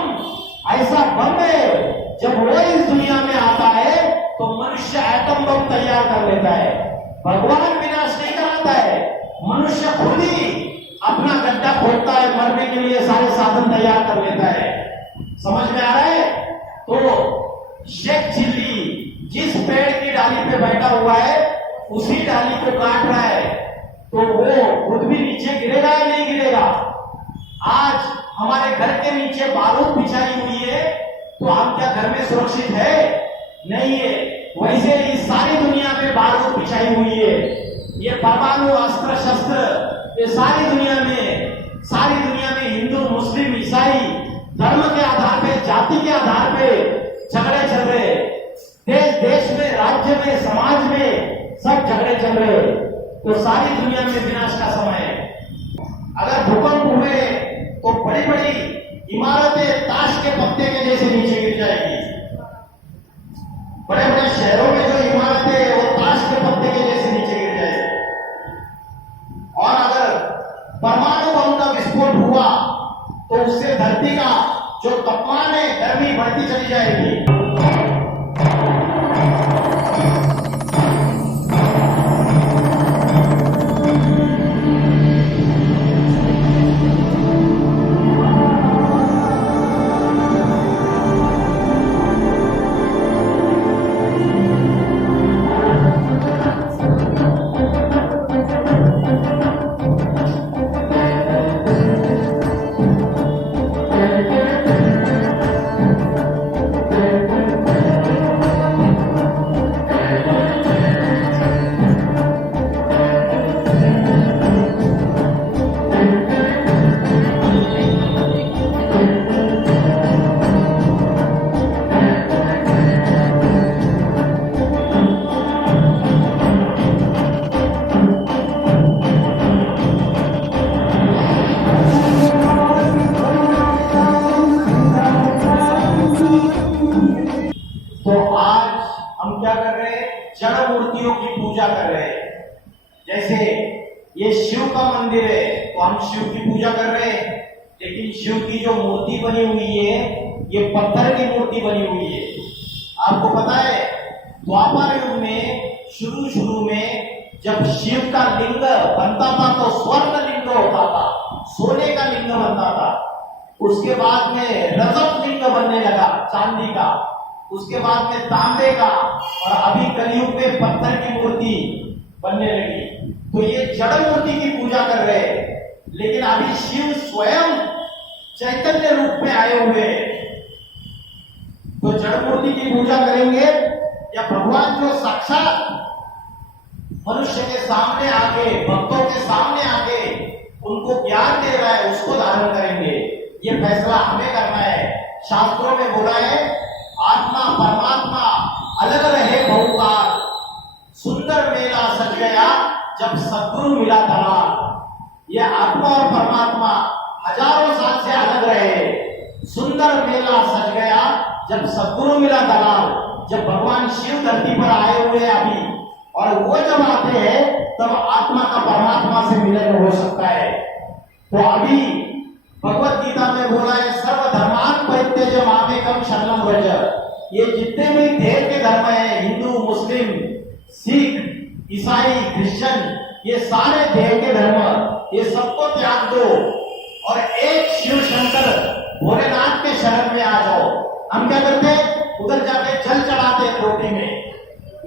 ऐसा बम है, जब वो इस दुनिया में आता है तो मनुष्य एटम बम तैयार कर लेता है। भगवान विनाश नहीं कराता है, मनुष्य खुद ही अपना गड्ढा खोदता है, मरने के लिए सारे साधन तैयार कर लेता है। समझ में आ रहा है? तो शेख चिल्ली जिस पेड़ की डाली पे बैठा हुआ है उसी डाली को काट रहा है, तो वो खुद भी नीचे गिरेगा या नहीं गिरेगा? आज हमारे घर के नीचे बारूद बिछाई हुई है, तो हम क्या घर में सुरक्षित है? नहीं है। वैसे ही सारी दुनिया में बारूद बिछाई हुई है। ये परमाणु अस्त्र शस्त्र ये सारी दुनिया में हिंदू मुस्लिम ईसाई धर्म के आधार पे, जाति के आधार पे झगड़े चल रहे। देश देश में, राज्य में, समाज में सब झगड़े चल रहे। तो सारी दुनिया में विनाश का समय है। अगर भूकंप हुए तो बड़ी बड़ी इमारतें ताश के पत्ते के जैसे नीचे गिर जाएगी। बड़े बड़े शहरों में जो इमारतें हैं वो ताश के पत्ते के जैसे नीचे गिर जाएगी। और अगर परमाणु बम का विस्फोट हुआ तो उससे धरती का जो तापमान है, गर्मी बढ़ती चली जाएगी। जड़ मूर्तियों की पूजा कर रहे हैं। जैसे ये शिव का मंदिर है तो हम शिव की पूजा कर रहे हैं, लेकिन शिव की जो मूर्ति बनी हुई है ये पत्थर की मूर्ति बनी हुई है। आपको पता है द्वापर युग में शुरू में जब शिव का लिंग बनता था तो स्वर्ण लिंग होता था, सोने का लिंग बनता था। उसके बाद में रजत लिंग बनने लगा, चांदी का। उसके बाद में तांबे का, और अभी कलयुग में पत्थर की मूर्ति बनने लगी। तो ये जड़ मूर्ति की पूजा कर रहे हैं, लेकिन अभी शिव स्वयं चैतन्य रूप में आए हुए हैं। तो जड़ मूर्ति की पूजा करेंगे या भगवान जो साक्षात मनुष्य के सामने आके, भक्तों के सामने आके उनको ज्ञान दे रहा है उसको धारण करेंगे? ये फैसला हमें करना है। शास्त्रों में बोला है आत्मा परमात्मा अलग रहे बहुकाल, सुंदर मेला सज गया जब सद्गुरु मिला दलाल। ये आत्मा और परमात्मा हजारों साल से अलग रहे, सुंदर मेला सज गया जब सद्गुरु मिला दलाल। जब भगवान शिव धरती पर आए हुए हैं अभी, और वो जब आते हैं तब आत्मा का परमात्मा से मिलन हो सकता है। तो अभी भगवत गीता में बोला है सर्वधर्मान परित्यज्य मामेकं शरणं व्रज। ये जितने भी देव के धर्म है, हिंदू मुस्लिम सिख ईसाई क्रिश्चियन, ये सारे देव के धर्म, ये सबको त्याग दो और एक शिव शंकर भोलेनाथ के शरण में आ जाओ। हम क्या करते हैं? उधर जाके जल चढ़ाते हैं लोटे में,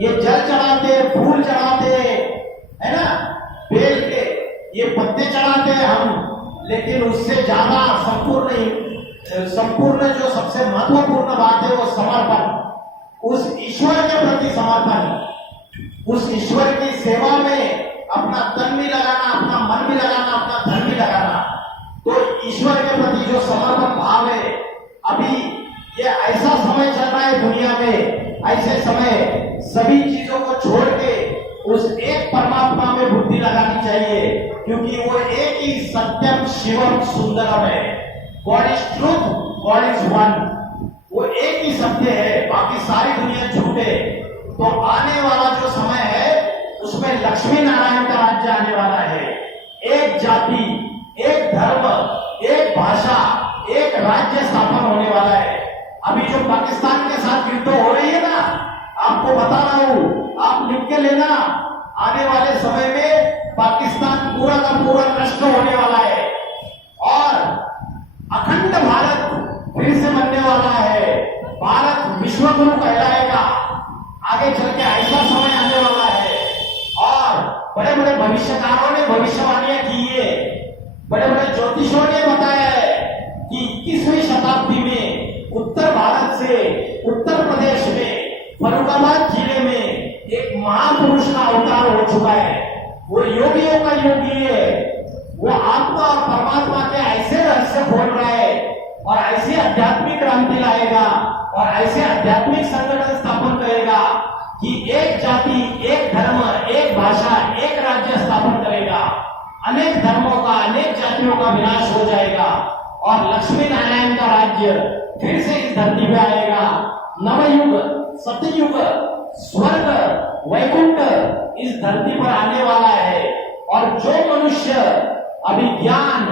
ये जल चढ़ाते, फूल चढ़ाते, है ना, बेल के ये पत्ते चढ़ाते हैं हम। लेकिन उससे ज्यादा संपूर्ण जो सबसे महत्वपूर्ण बात है वो समर्पण, उस ईश्वर के प्रति समर्पण, उस ईश्वर की सेवा में अपना तन भी लगाना, अपना मन भी लगाना, अपना धन भी लगाना। ईश्वर के प्रति जो समर्पण भाव है, अभी ये ऐसा समय चल रहा है दुनिया में, ऐसे समय सभी चीजों को छोड़ के उस एक परमात्मा में बुद्धि लगानी चाहिए, क्योंकि वो एक ही सत्यम शिवम सुंदरम है। God is truth, God is one. वो एक ही सत्य है, बाकी सारी दुनिया झूठे। तो आने वाला जो समय है उसमें लक्ष्मी नारायण का राज्य आने वाला है। एक जाति, एक धर्म, एक भाषा, एक राज्य स्थापन होने वाला है। अभी जो पाकिस्तान के साथ युद्ध हो रही है ना, आपको बता रहा हूं, आप लिख के लेना, आने वाले समय में पाकिस्तान पूरा का पूरा नष्ट होने वाला है और अखंड भारत फिर से बनने वाला है। भारत विश्वगुरु कहलाएगा। आगे चल के ऐसा समय आने वाला है और बड़े बड़े भविष्यकारों ने भविष्यवाणियां की है, बड़े बड़े ज्योतिषों ने बताया है कि 21वीं शताब्दी में उत्तर भारत से उत्तर प्रदेश में फरुखाबाद जिले में एक महापुरुष का अवतार हो चुका है। वो योगियों का योगी है। वो आत्मा और परमात्मा के ऐसे रहस्य खोल रहा है और ऐसी आध्यात्मिक क्रांति लाएगा और ऐसे आध्यात्मिक संगठन स्थापन करेगा कि एक जाति, एक धर्म, एक भाषा, एक राज्य स्थापन करेगा। अनेक धर्मों का, अनेक जातियों का विनाश हो जाएगा और लक्ष्मी नारायण का राज्य फिर से इस धरती पे आएगा। नवयुग, सतयुग, स्वर्ग, वैकुंठ इस धरती पर आने वाला है। और जो मनुष्य अभी ज्ञान,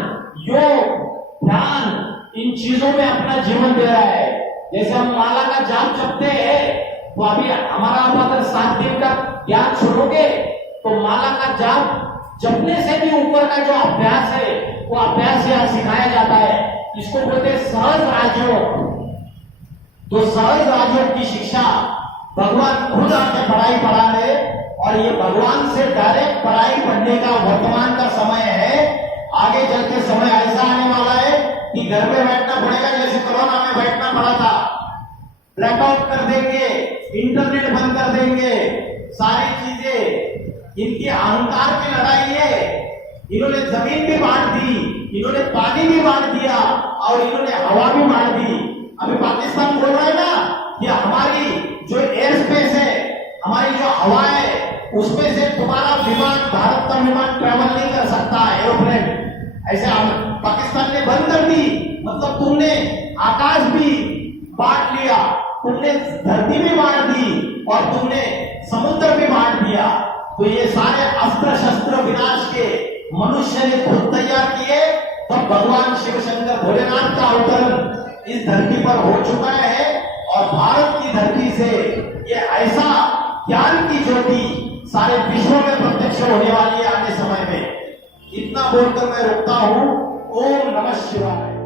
योग, ध्यान इन चीजों में अपना जीवन दे रहा है, जैसे हम माला का जाप जपते हैं, तो अभी हमारा आप अगर 7 दिन का ज्ञान छोड़ोगे तो माला का जाप जपने से भी ऊपर का जो अभ्यास है वो अभ्यास यहाँ सिखाया जाता है। इसको बोलते हैं सहज राजयोग। तो सहज राजयोग की शिक्षा भगवान खुद आके पढ़ाई पढ़ा रहे और ये भगवान से डायरेक्ट पढ़ाई पढ़ने का वर्तमान का समय है। आगे चल के समय ऐसा आने वाला है कि घर में बैठना पड़ेगा, जैसे कोरोना में बैठना पड़ा था। ब्लैकआउट कर देंगे, इंटरनेट बंद कर देंगे, सारी चीजें। इनकी अहंकार की लड़ाई है। इन्होंने जमीन भी बांट दी, इन्होंने पानी भी बांट दिया और इन्होंने हवा भी बांट दी। अभी पाकिस्तान बोल रहा है ना कि हमारी जो एयर स्पेस है, हमारी जो हवा है, उसमें से तुम्हारा विमान, भारत का विमान ट्रेवल नहीं कर सकता, एरोप्लेन। ऐसे पाकिस्तान ने बंद कर दी। मतलब तुमने आकाश भी बांट लिया, तुमने धरती भी बांट दी और तुमने समुद्र भी बांट दिया। तो ये सारे अस्त्र शस्त्र विनाश के मनुष्य ने खुद तैयार किए। तब भगवान शिव शंकर भोलेनाथ का अवतरण इस धरती पर हो चुका है और भारत की धरती से ये ऐसा ज्ञान की ज्योति सारे विश्व में प्रत्यक्ष होने वाली है आने समय में। इतना बोलकर मैं रुकता हूं। ओम नमः शिवाय।